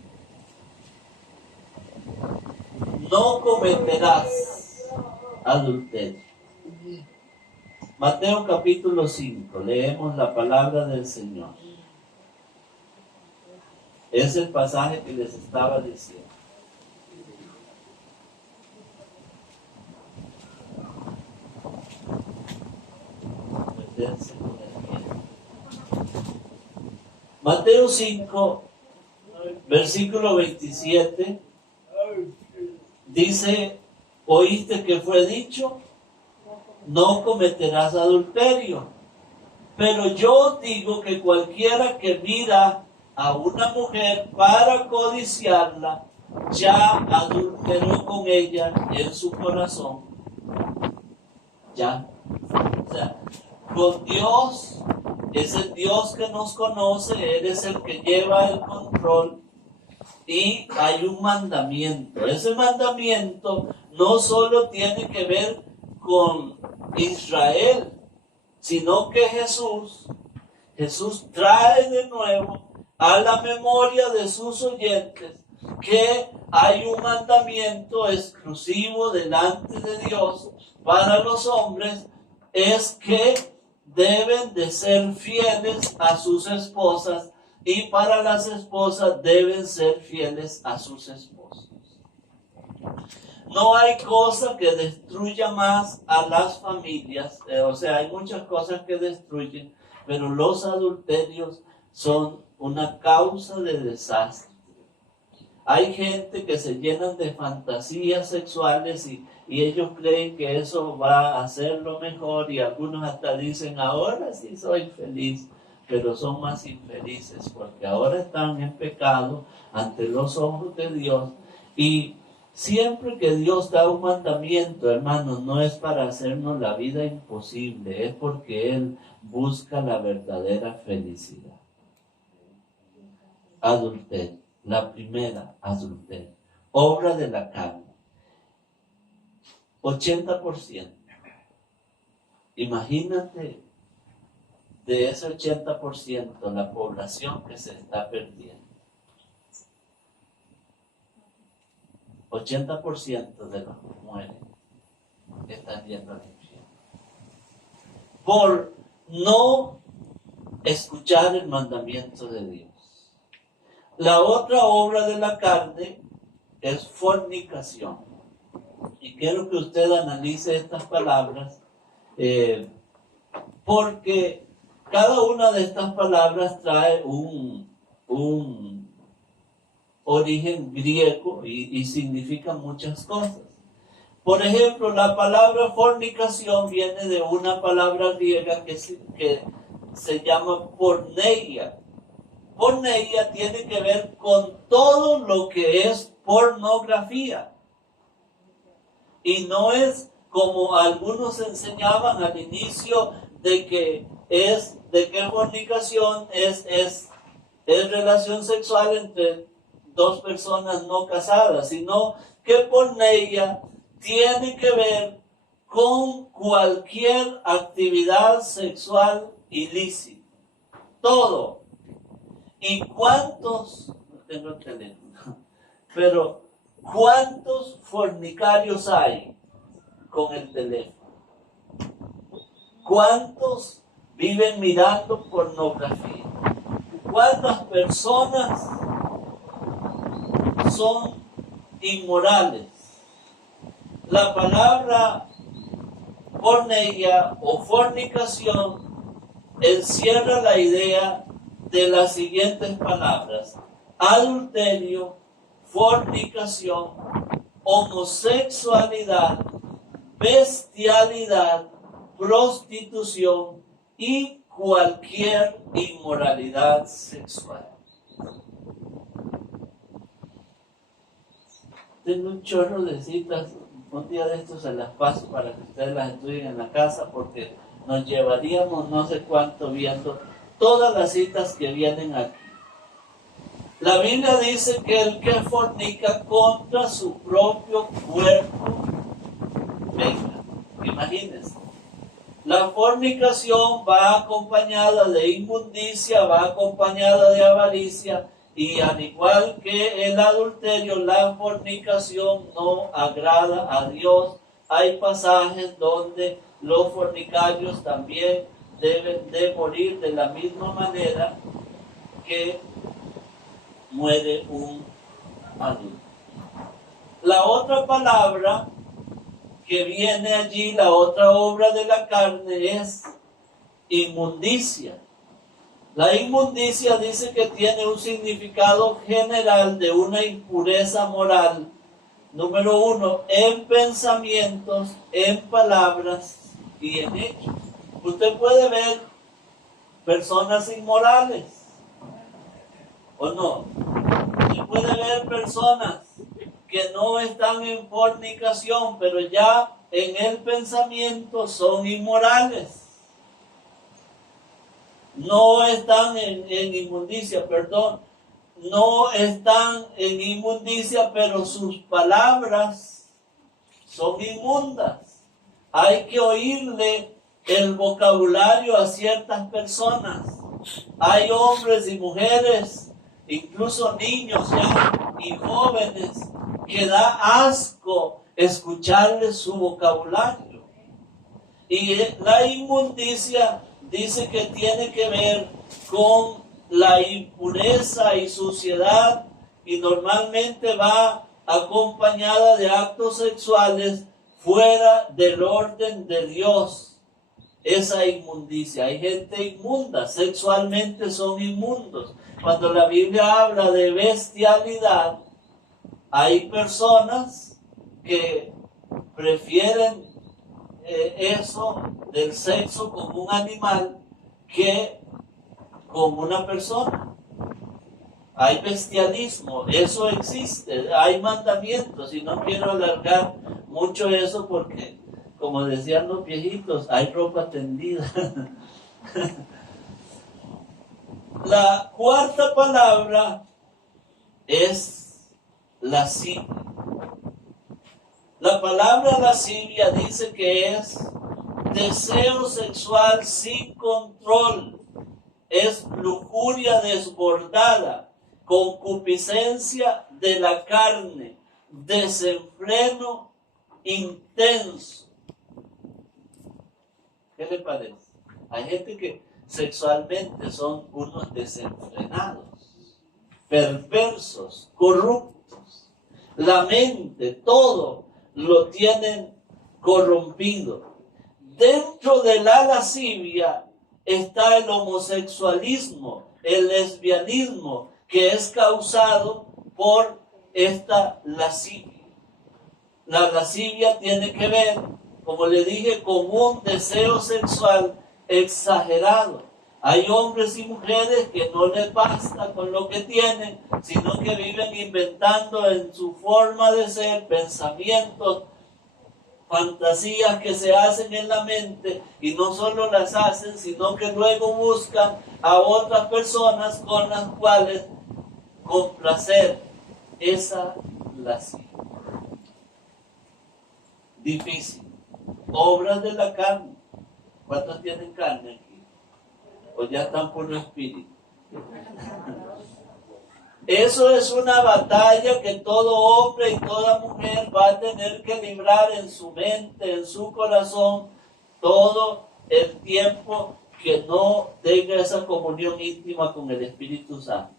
No cometerás adulterio. Mateo capítulo 5, leemos la palabra del Señor. Es el pasaje que les estaba diciendo. Mateo 5, versículo 27. Dice, ¿oíste que fue dicho? No cometerás adulterio. Pero yo digo que cualquiera que mira a una mujer para codiciarla, ya adulteró con ella en su corazón. Ya. O sea, con Dios, es el Dios que nos conoce, Él es el que lleva el control. Y hay un mandamiento. Ese mandamiento no solo tiene que ver con Israel, sino que Jesús trae de nuevo a la memoria de sus oyentes que hay un mandamiento exclusivo delante de Dios para los hombres, es que deben de ser fieles a sus esposas y para las esposas deben ser fieles a sus esposos. No hay cosa que destruya más a las familias, o sea, hay muchas cosas que destruyen, pero los adulterios son una causa de desastre. Hay gente que se llenan de fantasías sexuales y ellos creen que eso va a hacerlo mejor y algunos hasta dicen, ahora sí soy feliz, pero son más infelices porque ahora están en pecado ante los ojos de Dios. Y siempre que Dios da un mandamiento, hermanos, no es para hacernos la vida imposible, es porque Él busca la verdadera felicidad. Adulterio, la primera, adulterio, obra de la carne. 80%. Imagínate de ese 80% la población que se está perdiendo. 80% de los que mueren están yendo al infierno. Por no escuchar el mandamiento de Dios. La otra obra de la carne es fornicación. Y quiero que usted analice estas palabras porque cada una de estas palabras trae un origen griego y significa muchas cosas. Por ejemplo, la palabra fornicación viene de una palabra griega que se llama porneia. Porneia tiene que ver con todo lo que es pornografía. Y no es como algunos enseñaban al inicio de que fornicación es relación sexual entre dos personas no casadas, sino que porneia tiene que ver con cualquier actividad sexual ilícita. Todo. ¿Y cuántos? No tengo el teléfono, pero ¿cuántos fornicarios hay con el teléfono? ¿Cuántos viven mirando pornografía? ¿Cuántas personas son inmorales? La palabra porneia o fornicación encierra la idea de las siguientes palabras: adulterio, fornicación, homosexualidad, bestialidad, prostitución y cualquier inmoralidad sexual. Tengo un chorro de citas, un día de estos se las paso para que ustedes las estudien en la casa porque nos llevaríamos no sé cuánto viendo todas las citas que vienen aquí. La Biblia dice que el que fornica contra su propio cuerpo peca. Imagínense. La fornicación va acompañada de inmundicia, va acompañada de avaricia, y al igual que el adulterio, la fornicación no agrada a Dios. Hay pasajes donde los fornicarios también deben de morir de la misma manera que muere un adulto. La otra palabra que viene allí, la otra obra de la carne, es inmundicia. La inmundicia dice que tiene un significado general de una impureza moral. Número 1, en pensamientos, en palabras y en hechos. Usted puede ver personas inmorales, ¿o no? Usted puede ver personas que no están en fornicación, pero ya en el pensamiento son inmorales. No están en inmundicia, perdón. No están en inmundicia, pero sus palabras son inmundas. Hay que oírle el vocabulario a ciertas personas. Hay hombres y mujeres, incluso niños ya y jóvenes, que da asco escucharles su vocabulario. Y la inmundicia dice que tiene que ver con la impureza y suciedad, y normalmente va acompañada de actos sexuales fuera del orden de Dios. Esa inmundicia. Hay gente inmunda, sexualmente son inmundos. Cuando la Biblia habla de bestialidad, hay personas que prefieren eso del sexo con un animal que con una persona. Hay bestialismo, eso existe, hay mandamientos, y no quiero alargar mucho eso porque, como decían los viejitos, hay ropa tendida. La cuarta palabra es lascivia. La palabra lascivia dice que es deseo sexual sin control, es lujuria desbordada, concupiscencia de la carne, desenfreno intenso. ¿Qué le parece? Hay gente que sexualmente son unos desenfrenados, perversos, corruptos. La mente, todo lo tienen corrompido. Dentro de la lascivia está el homosexualismo, el lesbianismo, que es causado por esta lascivia. La lascivia tiene que ver, como le dije, con un deseo sexual exagerado. Hay hombres y mujeres que no les basta con lo que tienen, sino que viven inventando en su forma de ser pensamientos, fantasías que se hacen en la mente, y no solo las hacen, sino que luego buscan a otras personas con las cuales complacer esa lascivia. Difícil. Obras de la carne. ¿Cuántos tienen carne aquí? ¿O ya están por el espíritu? Eso es una batalla que todo hombre y toda mujer va a tener que librar en su mente, en su corazón, todo el tiempo que no tenga esa comunión íntima con el Espíritu Santo.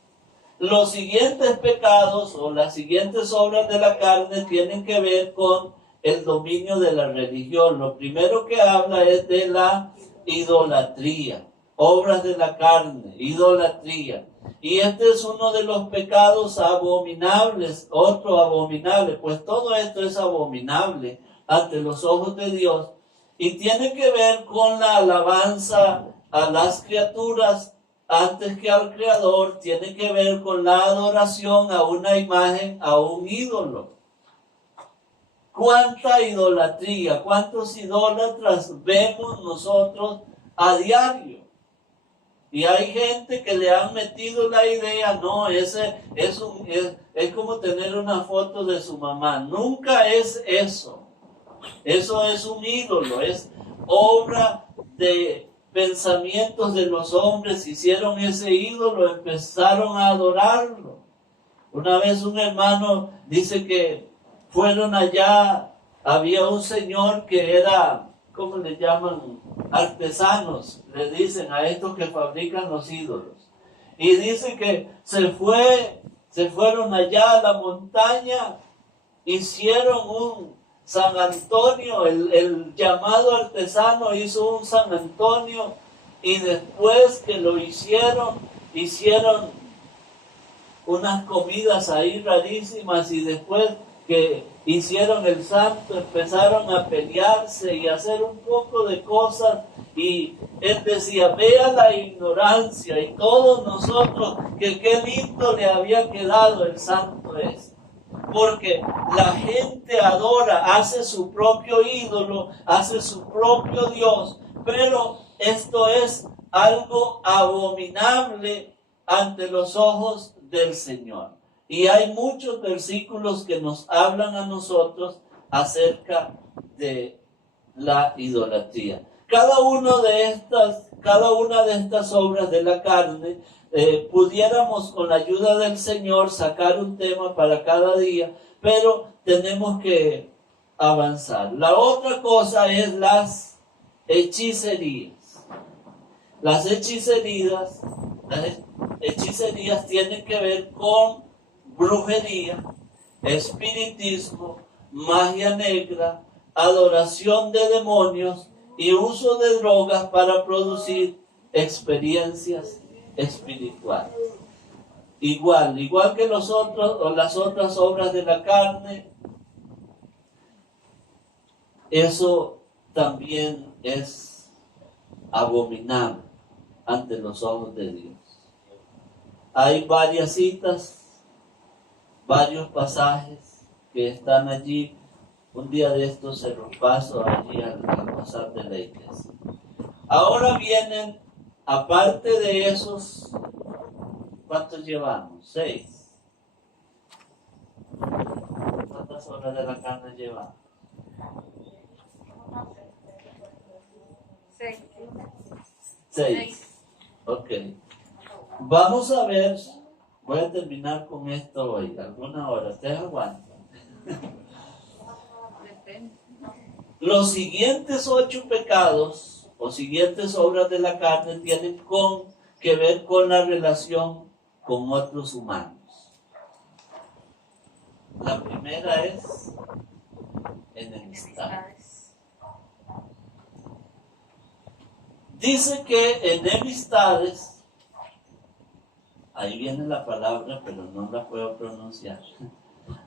Los siguientes pecados o las siguientes obras de la carne tienen que ver con el dominio de la religión. Lo primero que habla es de la idolatría. Obras de la carne, idolatría. Y este es uno de los pecados abominables, otro abominable, pues todo esto es abominable ante los ojos de Dios, y tiene que ver con la alabanza a las criaturas antes que al Creador, tiene que ver con la adoración a una imagen, a un ídolo. ¿Cuánta idolatría, cuántos idólatras vemos nosotros a diario? Y hay gente que le han metido la idea, no, es como tener una foto de su mamá. Nunca es eso. Eso es un ídolo, es obra de pensamientos de los hombres. Hicieron ese ídolo, empezaron a adorarlo. Una vez un hermano dice que fueron allá, había un señor que era, ¿cómo le llaman? Artesanos, le dicen a estos que fabrican los ídolos. Y dice que se fueron allá a la montaña, hicieron un San Antonio, el llamado artesano hizo un San Antonio, y después que lo hicieron unas comidas ahí rarísimas, y después que hicieron el santo, empezaron a pelearse y a hacer un poco de cosas, y él decía, vea la ignorancia, y todos nosotros, que qué lindo le había quedado el santo este, porque la gente adora, hace su propio ídolo, hace su propio Dios, pero esto es algo abominable ante los ojos del Señor. Y hay muchos versículos que nos hablan a nosotros acerca de la idolatría. Cada una de estas obras de la carne, pudiéramos con la ayuda del Señor sacar un tema para cada día, pero tenemos que avanzar. La otra cosa es las hechicerías. Las hechicerías tienen que ver con brujería, espiritismo, magia negra, adoración de demonios y uso de drogas para producir experiencias espirituales. Igual que los otros o las otras obras de la carne, eso también es abominable ante los ojos de Dios. Hay varias citas, varios pasajes que están allí. Un día de estos se los paso allí al pasar de la iglesia. Ahora vienen, aparte de esos, ¿cuántos llevamos? 6. ¿Cuántas obras de la carne llevamos? 6. Ok. Vamos a ver, voy a terminar con esto hoy, alguna hora, ustedes aguantan. Los siguientes 8 pecados o siguientes obras de la carne tienen que ver con la relación con otros humanos. La primera es enemistad. Dice que enemistades, ahí viene la palabra, pero no la puedo pronunciar.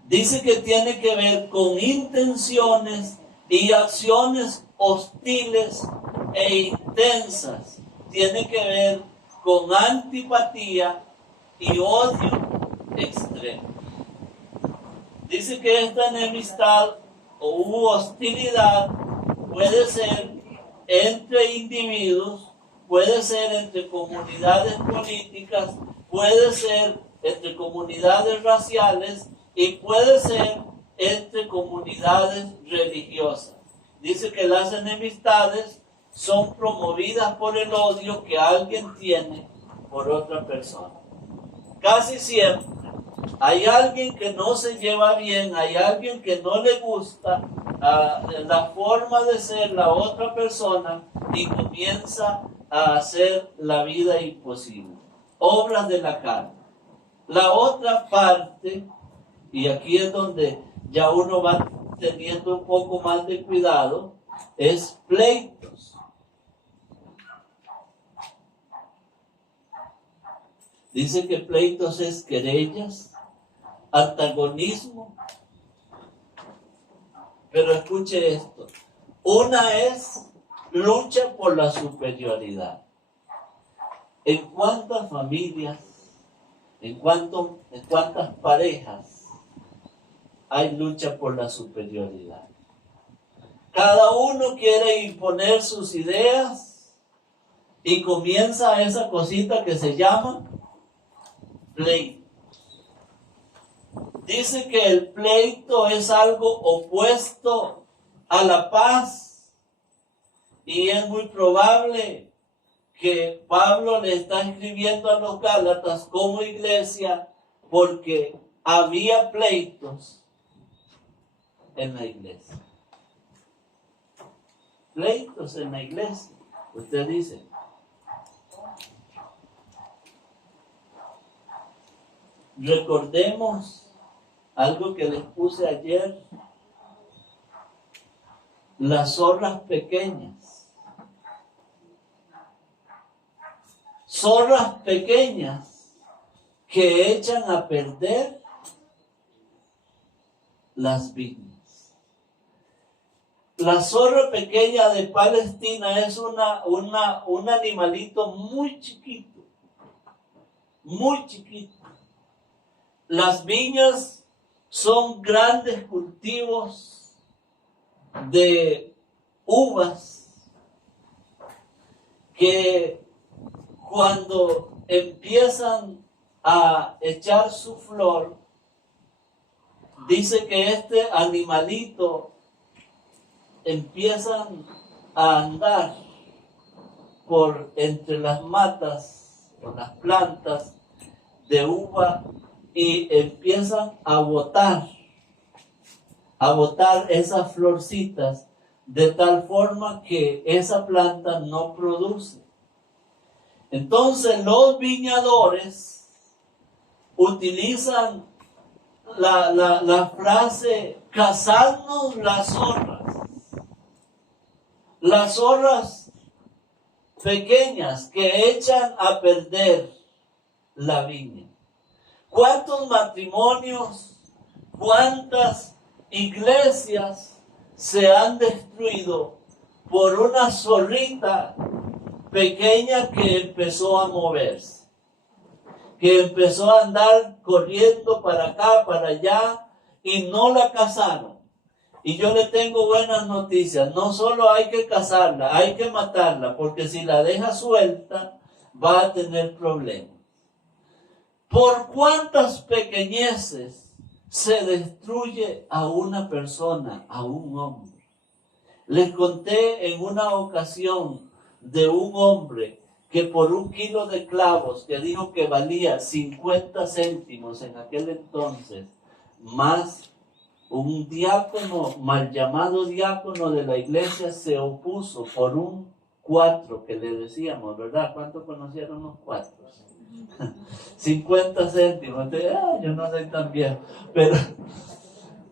Dice que tiene que ver con intenciones y acciones hostiles e intensas. Tiene que ver con antipatía y odio extremo. Dice que esta enemistad u hostilidad puede ser entre individuos, puede ser entre comunidades políticas, puede ser entre comunidades raciales y puede ser entre comunidades religiosas. Dice que las enemistades son promovidas por el odio que alguien tiene por otra persona. Casi siempre hay alguien que no se lleva bien, hay alguien que no le gusta la forma de ser la otra persona y comienza a hacer la vida imposible. Obras de la carne. La otra parte, y aquí es donde ya uno va teniendo un poco más de cuidado, es pleitos. Dice que pleitos es querellas, antagonismo. Pero escuche esto. Una es lucha por la superioridad. ¿En cuántas familias, en cuántas parejas hay lucha por la superioridad? Cada uno quiere imponer sus ideas y comienza esa cosita que se llama pleito. Dice que el pleito es algo opuesto a la paz y es muy probable que Pablo le está escribiendo a los Gálatas como iglesia porque había pleitos en la iglesia. Pleitos en la iglesia. Usted dice. Recordemos algo que les puse ayer. Las zorras pequeñas. Zorras pequeñas que echan a perder las viñas. La zorra pequeña de Palestina es un animalito muy chiquito. Muy chiquito. Las viñas son grandes cultivos de uvas que cuando empiezan a echar su flor, dice que este animalito empiezan a andar por entre las matas o las plantas de uva y empiezan a botar esas florcitas de tal forma que esa planta no produce. Entonces los viñadores utilizan la frase cazarnos las zorras. Las zorras pequeñas que echan a perder la viña. ¿Cuántos matrimonios, cuántas iglesias se han destruido por una zorrita pequeña que empezó a moverse? Que empezó a andar corriendo para acá, para allá, y no la cazaron. Y yo le tengo buenas noticias. No solo hay que cazarla, hay que matarla, porque si la deja suelta, va a tener problemas. ¿Por cuántas pequeñeces se destruye a una persona, a un hombre? Les conté en una ocasión de un hombre que por 1 kilo de clavos, que dijo que valía 50 céntimos en aquel entonces, más un diácono, mal llamado diácono de la iglesia, se opuso por un 4 que le decíamos, ¿verdad? ¿Cuánto conocieron los 4? 50 céntimos. Yo no soy tan viejo, pero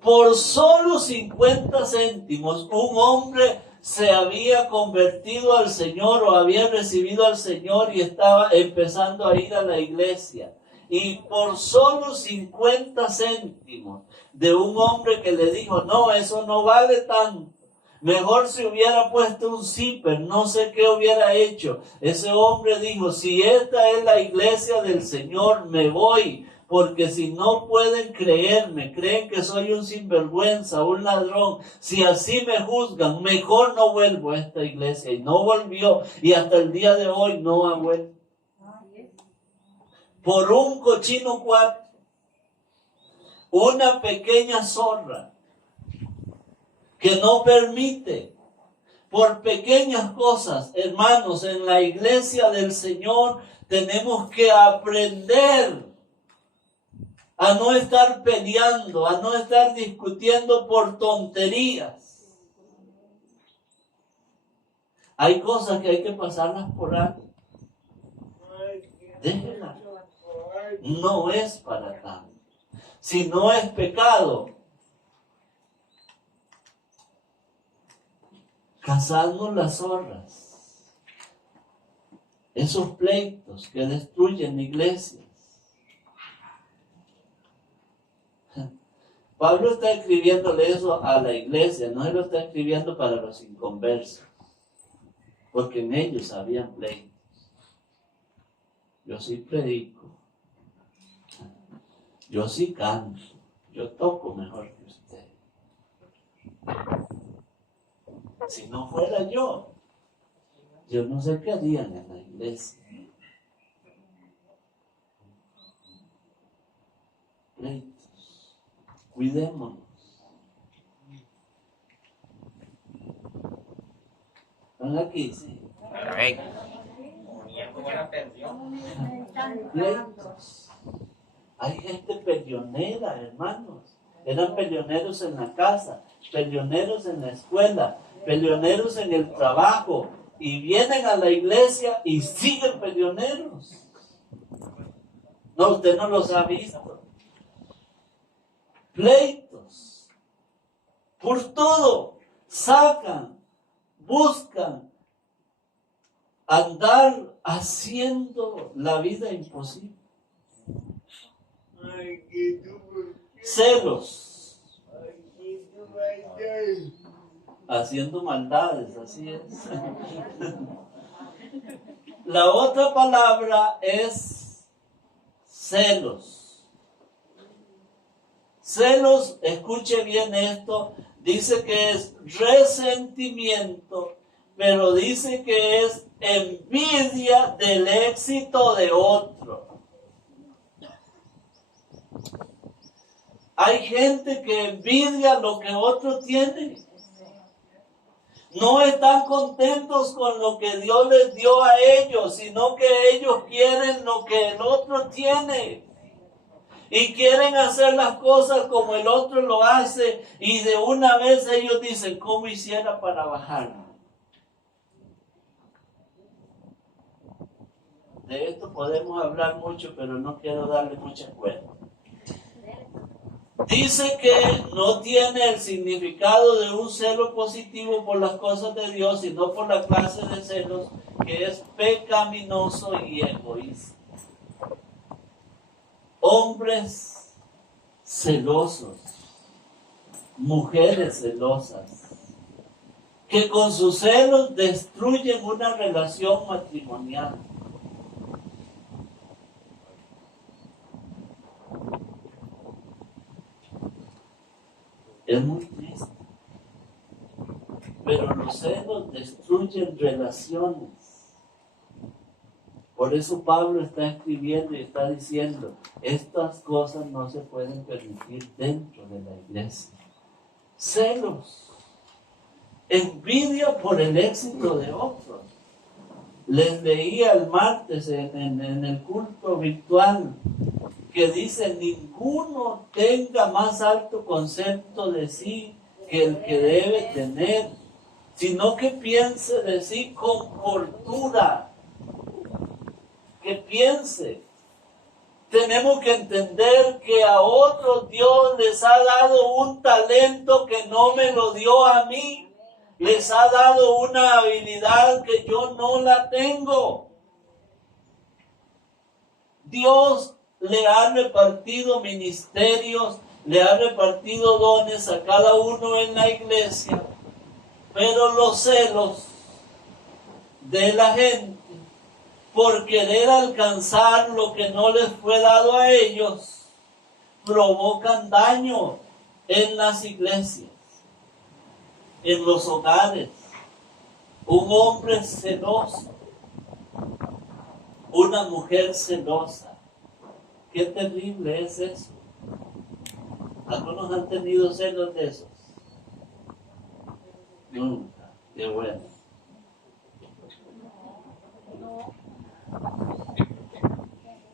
por solo 50 céntimos, un hombre se había convertido al Señor o había recibido al Señor y estaba empezando a ir a la iglesia. Y por solo 50 céntimos de un hombre que le dijo, no, eso no vale tanto. Mejor se hubiera puesto un zipper, no sé qué hubiera hecho. Ese hombre dijo, si esta es la iglesia del Señor, me voy. Porque si no pueden creerme, creen que soy un sinvergüenza, un ladrón. Si así me juzgan, mejor no vuelvo a esta iglesia. Y no volvió, y hasta el día de hoy no ha vuelto. Por un cochino 4, una pequeña zorra que no permite, por pequeñas cosas, hermanos, en la iglesia del Señor tenemos que aprender a no estar peleando, a no estar discutiendo por tonterías. Hay cosas que hay que pasarlas por alto. Déjenlas. No es para tanto. Si no es pecado, cazarnos las zorras. Esos pleitos que destruyen iglesias. Pablo está escribiéndole eso a la iglesia, no se lo está escribiendo para los inconversos, porque en ellos habían pleitos. Yo sí predico, yo sí canto, yo toco mejor que usted. Si no fuera yo no sé qué harían en la iglesia. Pleitos. Cuidémonos. ¿Están aquí? Sí. Pleitos. Hay gente peleonera, hermanos. Eran peleoneros en la casa, peleoneros en la escuela, peleoneros en el trabajo. Y vienen a la iglesia y siguen peleoneros. No, usted no los ha visto. Pleitos. Por todo. Sacan, buscan andar haciendo la vida imposible. Celos. Haciendo maldades, así es. La otra palabra es celos. Celos, escuche bien esto, dice que es resentimiento, pero dice que es envidia del éxito de otro. Hay gente que envidia lo que otro tiene. No están contentos con lo que Dios les dio a ellos, sino que ellos quieren lo que el otro tiene. Y quieren hacer las cosas como el otro lo hace. Y de una vez ellos dicen, ¿cómo hiciera para bajarlo? De esto podemos hablar mucho, pero no quiero darle mucha cuerda. Dice que no tiene el significado de un celo positivo por las cosas de Dios, sino por la clase de celos que es pecaminoso y egoísta. Hombres celosos, mujeres celosas, que con sus celos destruyen una relación matrimonial. Es muy triste. Pero los celos destruyen relaciones. Por eso Pablo está escribiendo y está diciendo, estas cosas no se pueden permitir dentro de la iglesia. Celos, envidia por el éxito de otros. Les leía el martes en el culto virtual que dice, ninguno tenga más alto concepto de sí que el que debe tener, sino que piense de sí con cordura, que piense. Tenemos que entender que a otros Dios les ha dado un talento que no me lo dio a mí, les ha dado una habilidad que yo no la tengo. Dios le ha repartido ministerios, le ha repartido dones a cada uno en la iglesia, pero los celos de la gente por querer alcanzar lo que no les fue dado a ellos, provocan daño en las iglesias, en los hogares. Un hombre celoso, una mujer celosa. Qué terrible es eso. ¿Algunos han tenido celos de esos? Nunca. Qué bueno.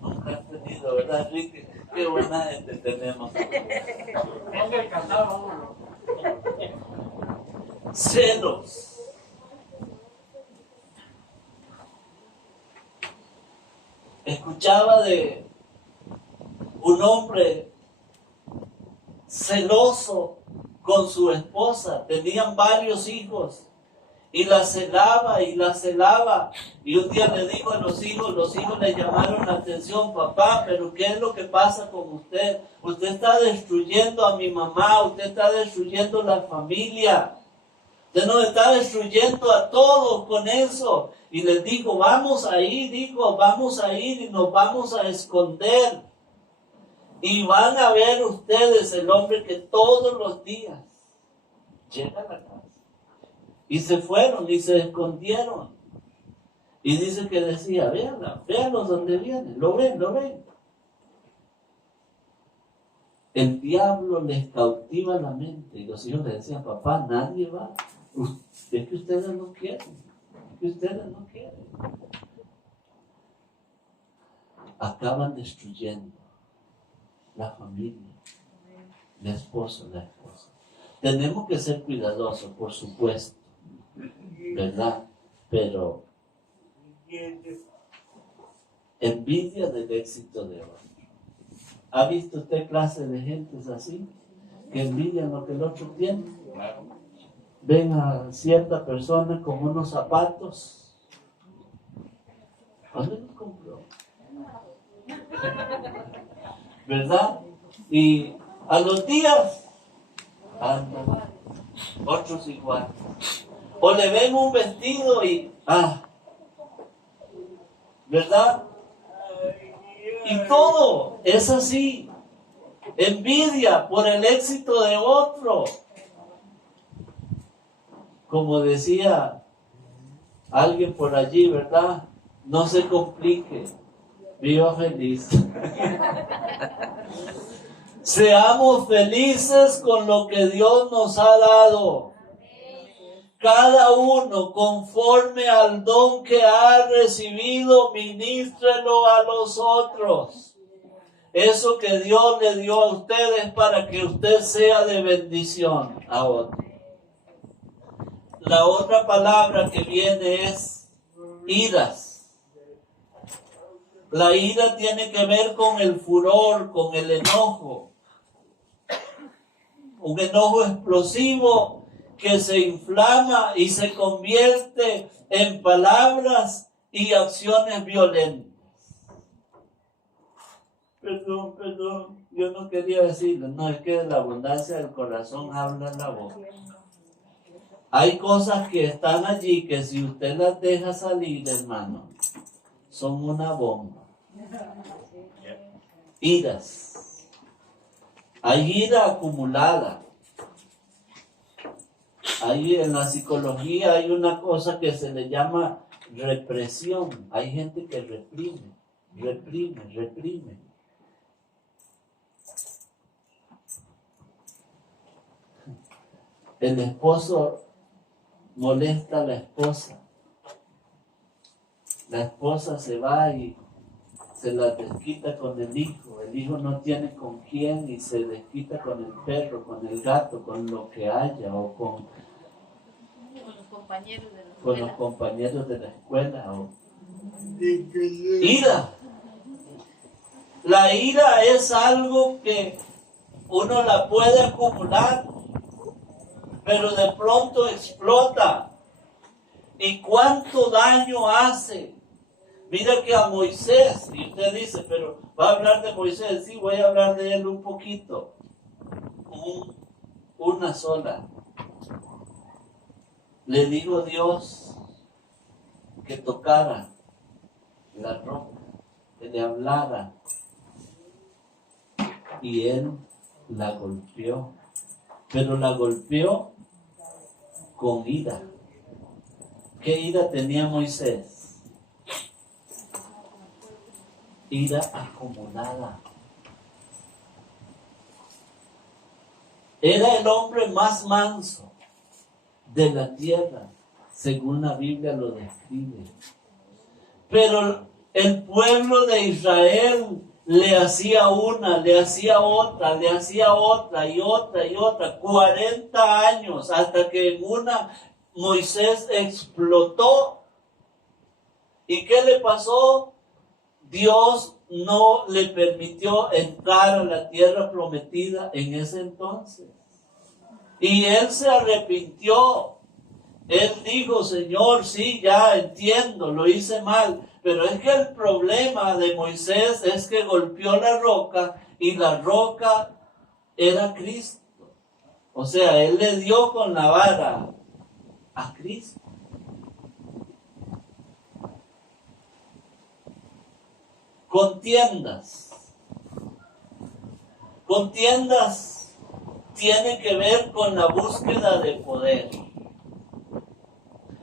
Nunca has tenido, ¿verdad, Enrique? Qué buena gente tenemos. Celos. Escuchaba de un hombre celoso con su esposa. Tenían varios hijos y la celaba y la celaba. Y un día le dijo a los hijos le llamaron la atención: papá, pero ¿qué es lo que pasa con usted? Usted está destruyendo a mi mamá, usted está destruyendo la familia. Usted nos está destruyendo a todos con eso. Y les dijo, vamos a ir y nos vamos a esconder. Y van a ver ustedes el hombre que todos los días llega a la casa. Y se fueron y se escondieron. Y dice que decía, véanlos donde vienen, lo ven. El diablo les cautiva la mente. Y los hijos le decían, papá, nadie va. Es que ustedes no quieren. Acaban destruyendo la familia, el esposo, la esposa. Tenemos que ser cuidadosos, por supuesto, ¿verdad? Pero envidia del éxito de otro. ¿Ha visto usted clase de gentes así? Que envidian lo que el otro tiene. Ven a cierta persona con unos zapatos. ¿Dónde los compró? ¿Verdad? Y a los días andan otros igual. O le ven un vestido y ¿verdad? Y todo es así. Envidia por el éxito de otro. Como decía alguien por allí, ¿verdad? No se complique. Viva feliz. Seamos felices con lo que Dios nos ha dado. Cada uno conforme al don que ha recibido, ministrelo a los otros. Eso que Dios le dio a ustedes para que usted sea de bendición a otros. La otra palabra que viene es iras. La ira tiene que ver con el furor, con el enojo. Un enojo explosivo que se inflama y se convierte en palabras y acciones violentas. Perdón, yo no quería decirlo. No, es que la abundancia del corazón habla en la boca. Hay cosas que están allí que si usted las deja salir, hermano, son una bomba. Iras. Hay ira acumulada. Ahí en la psicología hay una cosa que se le llama represión. Hay gente que reprime. El esposo molesta a la esposa. La esposa se va y se la desquita con el hijo no tiene con quién y se desquita con el perro, con el gato, con lo que haya o con los compañeros de la los escuela. compañeros de la escuela. Ira. La ira es algo que uno la puede acumular, pero de pronto explota. ¿Y cuánto daño hace? Mira que a Moisés, y usted dice, pero ¿va a hablar de Moisés? Sí, voy a hablar de él un poquito. Una sola. Le dijo Dios que tocara la roca, que le hablara. Y él la golpeó. Pero la golpeó con ira. ¿Qué ira tenía Moisés? Ira acumulada. Era el hombre más manso de la tierra, según la Biblia lo describe. Pero el pueblo de Israel le hacía una, le hacía otra, le hacía otra y otra y otra. 40 años hasta que en una Moisés explotó. ¿Y qué le pasó? Dios no le permitió entrar a la tierra prometida en ese entonces. Y él se arrepintió. Él dijo, Señor, sí, ya entiendo, lo hice mal. Pero es que el problema de Moisés es que golpeó la roca y la roca era Cristo. O sea, él le dio con la vara a Cristo. Contiendas. Contiendas tienen que ver con la búsqueda de poder.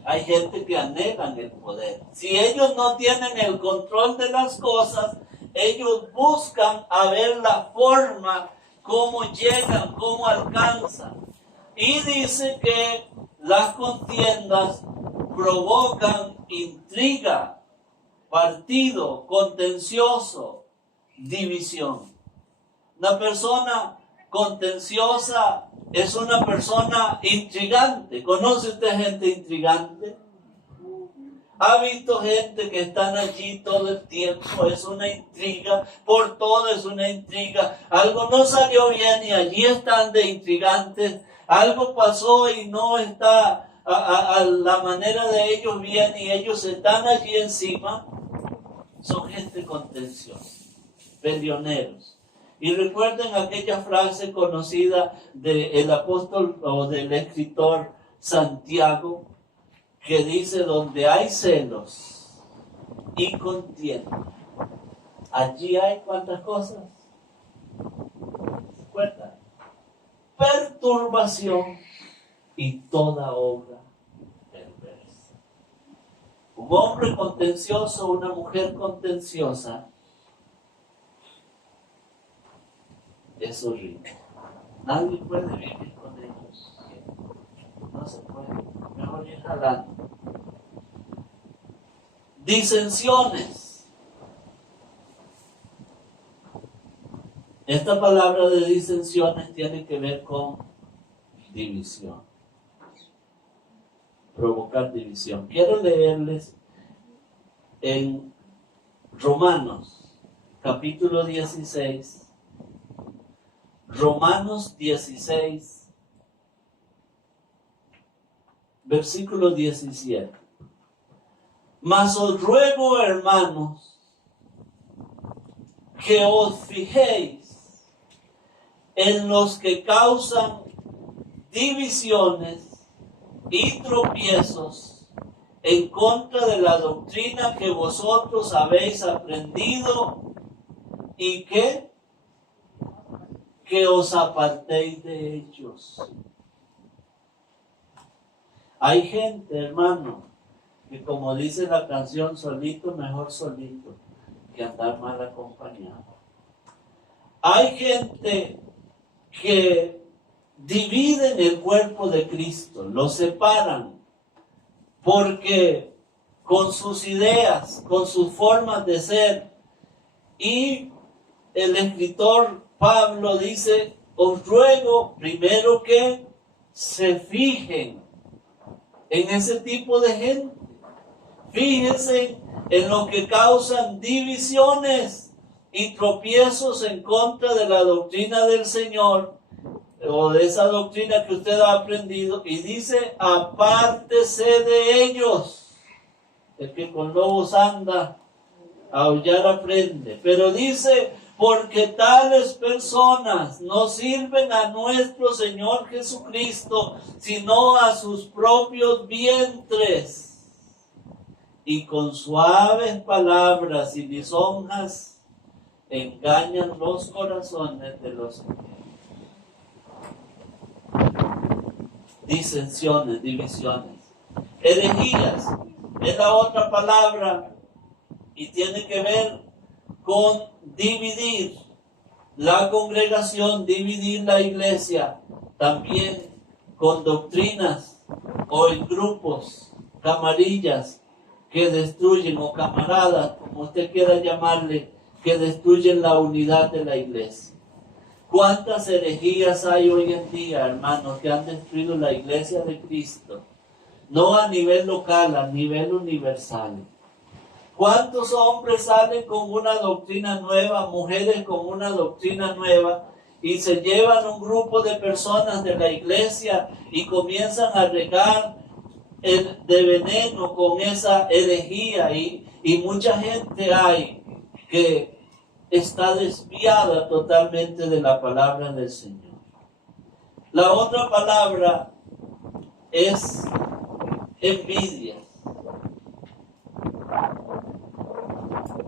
Hay gente que anhelan el poder. Si ellos no tienen el control de las cosas, ellos buscan a ver la forma, cómo llegan, cómo alcanzan. Y dice que las contiendas provocan intriga, partido, contencioso, división. Una persona contenciosa es una persona intrigante. ¿Conoce usted gente intrigante? ¿Ha visto gente que están allí todo el tiempo? Es una intriga, por todo es una intriga. Algo no salió bien y allí están de intrigantes. Algo pasó y no está a la manera de ellos bien y ellos están allí encima. Son gente contenciosa, peleoneros. Y recuerden aquella frase conocida del apóstol o del escritor Santiago, que dice, donde hay celos y contienda, allí hay ¿cuántas cosas? ¿Se acuerdan? Perturbación y toda obra perversa. Un hombre contencioso, una mujer contenciosa, es horrible. Nadie puede vivir con ellos. No se puede. Mejor ir jalando. Disensiones. Esta palabra de disensiones tiene que ver con división. Provocar división. Quiero leerles en Romanos, capítulo 16. Romanos 16, versículo 17. Mas os ruego, hermanos, que os fijéis en los que causan divisiones y tropiezos en contra de la doctrina que vosotros habéis aprendido y que os apartéis de ellos. Hay gente, hermano, que como dice la canción, solito mejor solito que andar mal acompañado. Hay gente que dividen el cuerpo de Cristo, lo separan, porque con sus ideas, con sus formas de ser, y el escritor Pablo dice, os ruego primero que se fijen en ese tipo de gente. Fíjense en lo que causan divisiones y tropiezos en contra de la doctrina del Señor o de esa doctrina que usted ha aprendido, y dice, apártese de ellos. El que con lobos anda, a aullar aprende. Pero dice, porque tales personas no sirven a nuestro Señor Jesucristo, sino a sus propios vientres. Y con suaves palabras y lisonjas engañan los corazones de los disensiones, divisiones. Herejías es la otra palabra y tiene que ver con dividir la congregación, dividir la iglesia, también con doctrinas o en grupos, camarillas que destruyen, o camaradas, como usted quiera llamarle, que destruyen la unidad de la iglesia. ¿Cuántas herejías hay hoy en día, hermanos, que han destruido la iglesia de Cristo? No a nivel local, a nivel universal. ¿Cuántos hombres salen con una doctrina nueva, mujeres con una doctrina nueva, y se llevan un grupo de personas de la iglesia y comienzan a regar de veneno con esa herejía? Y mucha gente hay que está desviada totalmente de la palabra del Señor. La otra palabra es envidia.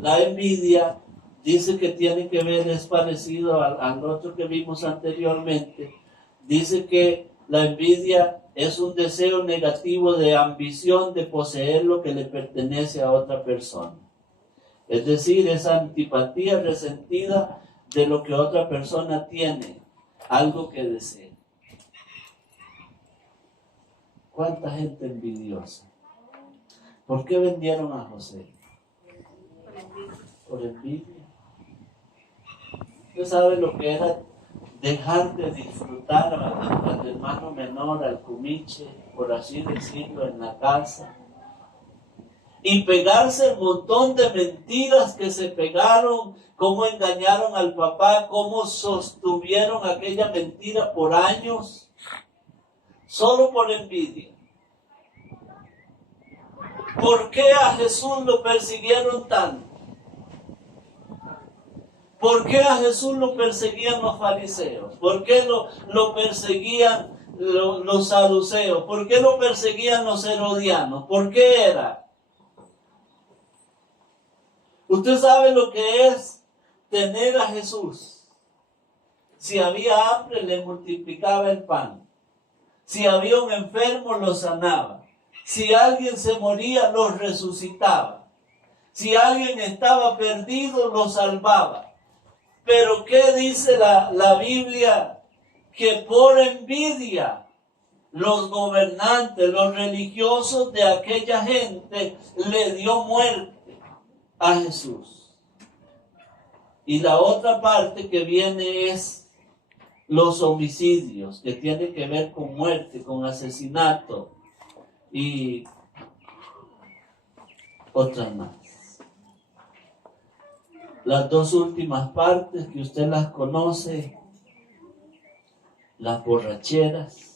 La envidia dice que tiene que ver, es parecido al otro que vimos anteriormente. Dice que la envidia es un deseo negativo de ambición de poseer lo que le pertenece a otra persona. Es decir, esa antipatía resentida de lo que otra persona tiene, algo que desea. ¿Cuánta gente envidiosa? ¿Por qué vendieron a José? Por envidia. Usted sabe lo que era dejar de disfrutar al hermano menor, al cumiche, por así decirlo, en la casa, y pegarse el montón de mentiras que se pegaron, cómo engañaron al papá, cómo sostuvieron aquella mentira por años, solo por envidia. ¿Por qué a Jesús lo persiguieron tanto? ¿Por qué a Jesús lo perseguían los fariseos? ¿Por qué lo perseguían los saduceos? ¿Por qué lo perseguían los herodianos? ¿Por qué era? Usted sabe lo que es tener a Jesús. Si había hambre, le multiplicaba el pan. Si había un enfermo, lo sanaba. Si alguien se moría, lo resucitaba. Si alguien estaba perdido, lo salvaba. Pero ¿qué dice la Biblia? Que por envidia los gobernantes, los religiosos de aquella gente le dio muerte a Jesús. Y la otra parte que viene es los homicidios, que tiene que ver con muerte, con asesinato y otras más. Las dos últimas partes que usted las conoce, las borracheras,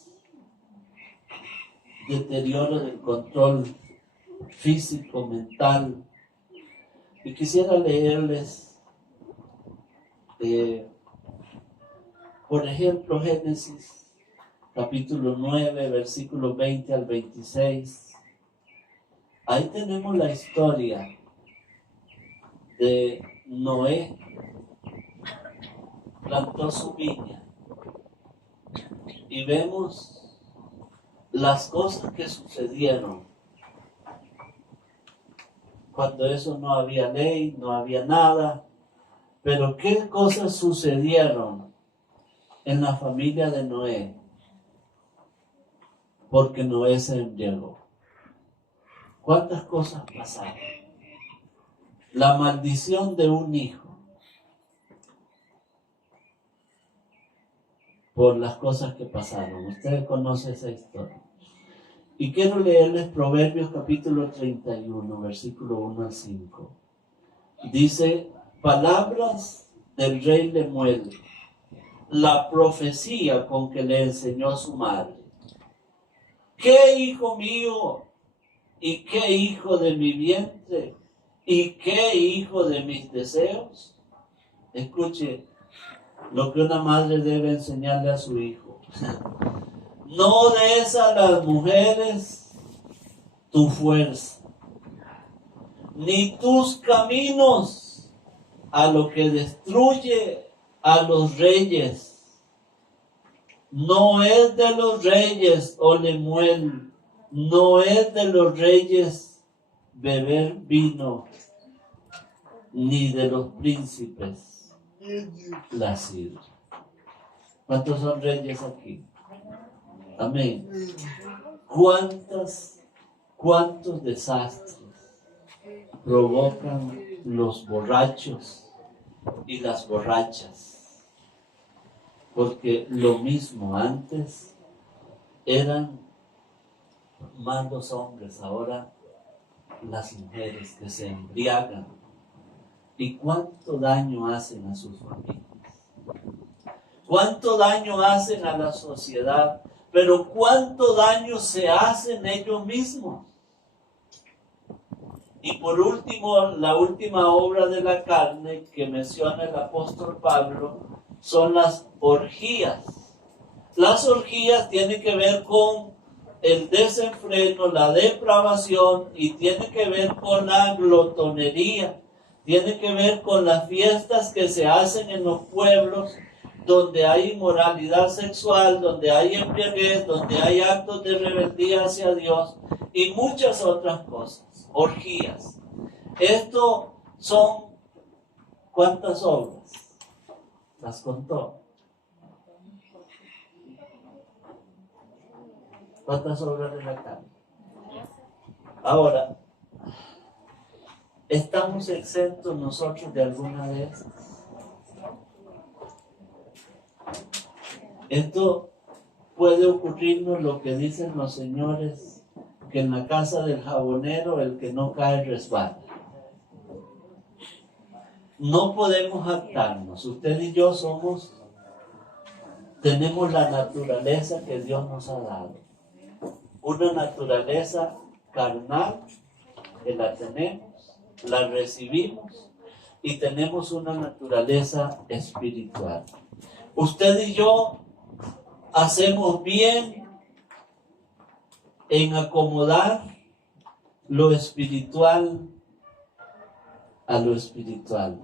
deterioro del control físico, mental. Y quisiera leerles, por ejemplo, Génesis capítulo 9, versículos 20 al 26. Ahí tenemos la historia de Noé. Plantó su viña y vemos las cosas que sucedieron cuando eso no había ley, no había nada, pero qué cosas sucedieron en la familia de Noé porque Noé se embriagó. ¿Cuántas cosas pasaron? La maldición de un hijo por las cosas que pasaron. Ustedes conocen esa historia. Y quiero leerles Proverbios capítulo 31, versículo 1 al 5. Dice, palabras del rey Lemuel, la profecía con que le enseñó su madre. ¿Qué hijo mío y qué hijo de mi vientre y qué hijo de mis deseos? Escuche lo que una madre debe enseñarle a su hijo. No des a las mujeres tu fuerza, ni tus caminos a lo que destruye a los reyes. No es de los reyes, oh Lemuel, no es de los reyes beber vino, ni de los príncipes la sidra. ¿Cuántos son reyes aquí? Amén. ¿Cuántos desastres provocan los borrachos y las borrachas? Porque lo mismo antes eran más los hombres, ahora las mujeres que se embriagan. ¿Y cuánto daño hacen a sus familias? ¿Cuánto daño hacen a la sociedad? Pero ¿cuánto daño se hacen ellos mismos? Y por último, la última obra de la carne que menciona el apóstol Pablo son las orgías. Las orgías tienen que ver con el desenfreno, la depravación, y tiene que ver con la glotonería, tiene que ver con las fiestas que se hacen en los pueblos donde hay inmoralidad sexual, donde hay embriaguez, donde hay actos de rebeldía hacia Dios y muchas otras cosas, orgías. Esto son, ¿cuántas obras? Las contó. ¿Cuántas obras de la carne? Ahora, ¿estamos exentos nosotros de alguna de estas? Esto puede ocurrirnos lo que dicen los señores, que en la casa del jabonero el que no cae resbala. No podemos jactarnos. Usted y yo tenemos la naturaleza que Dios nos ha dado. Una naturaleza carnal que la tenemos, la recibimos, y tenemos una naturaleza espiritual. Usted y yo hacemos bien en acomodar lo espiritual a lo espiritual.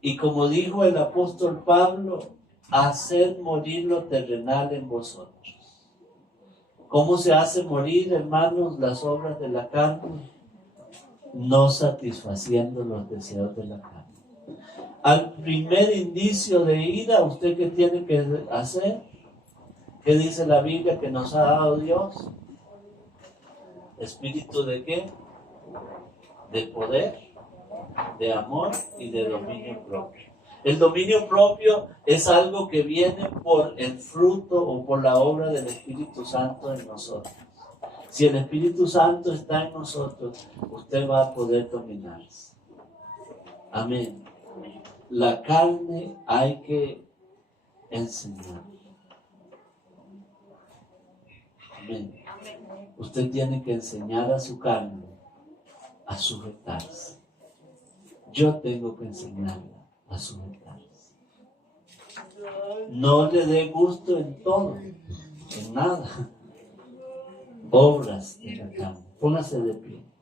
Y como dijo el apóstol Pablo, haced morir lo terrenal en vosotros. ¿Cómo se hace morir, hermanos, las obras de la carne? No satisfaciendo los deseos de la carne. Al primer indicio de ira, ¿usted qué tiene que hacer? ¿Qué dice la Biblia que nos ha dado Dios? ¿Espíritu de qué? De poder, de amor y de dominio propio. El dominio propio es algo que viene por el fruto o por la obra del Espíritu Santo en nosotros. Si el Espíritu Santo está en nosotros, usted va a poder dominarse. Amén. La carne hay que enseñar. Amén. Usted tiene que enseñar a su carne a sujetarse. Yo tengo que enseñarla a sujetarse. No le dé gusto en todo, en nada. Obras de la carne. Póngase de pie.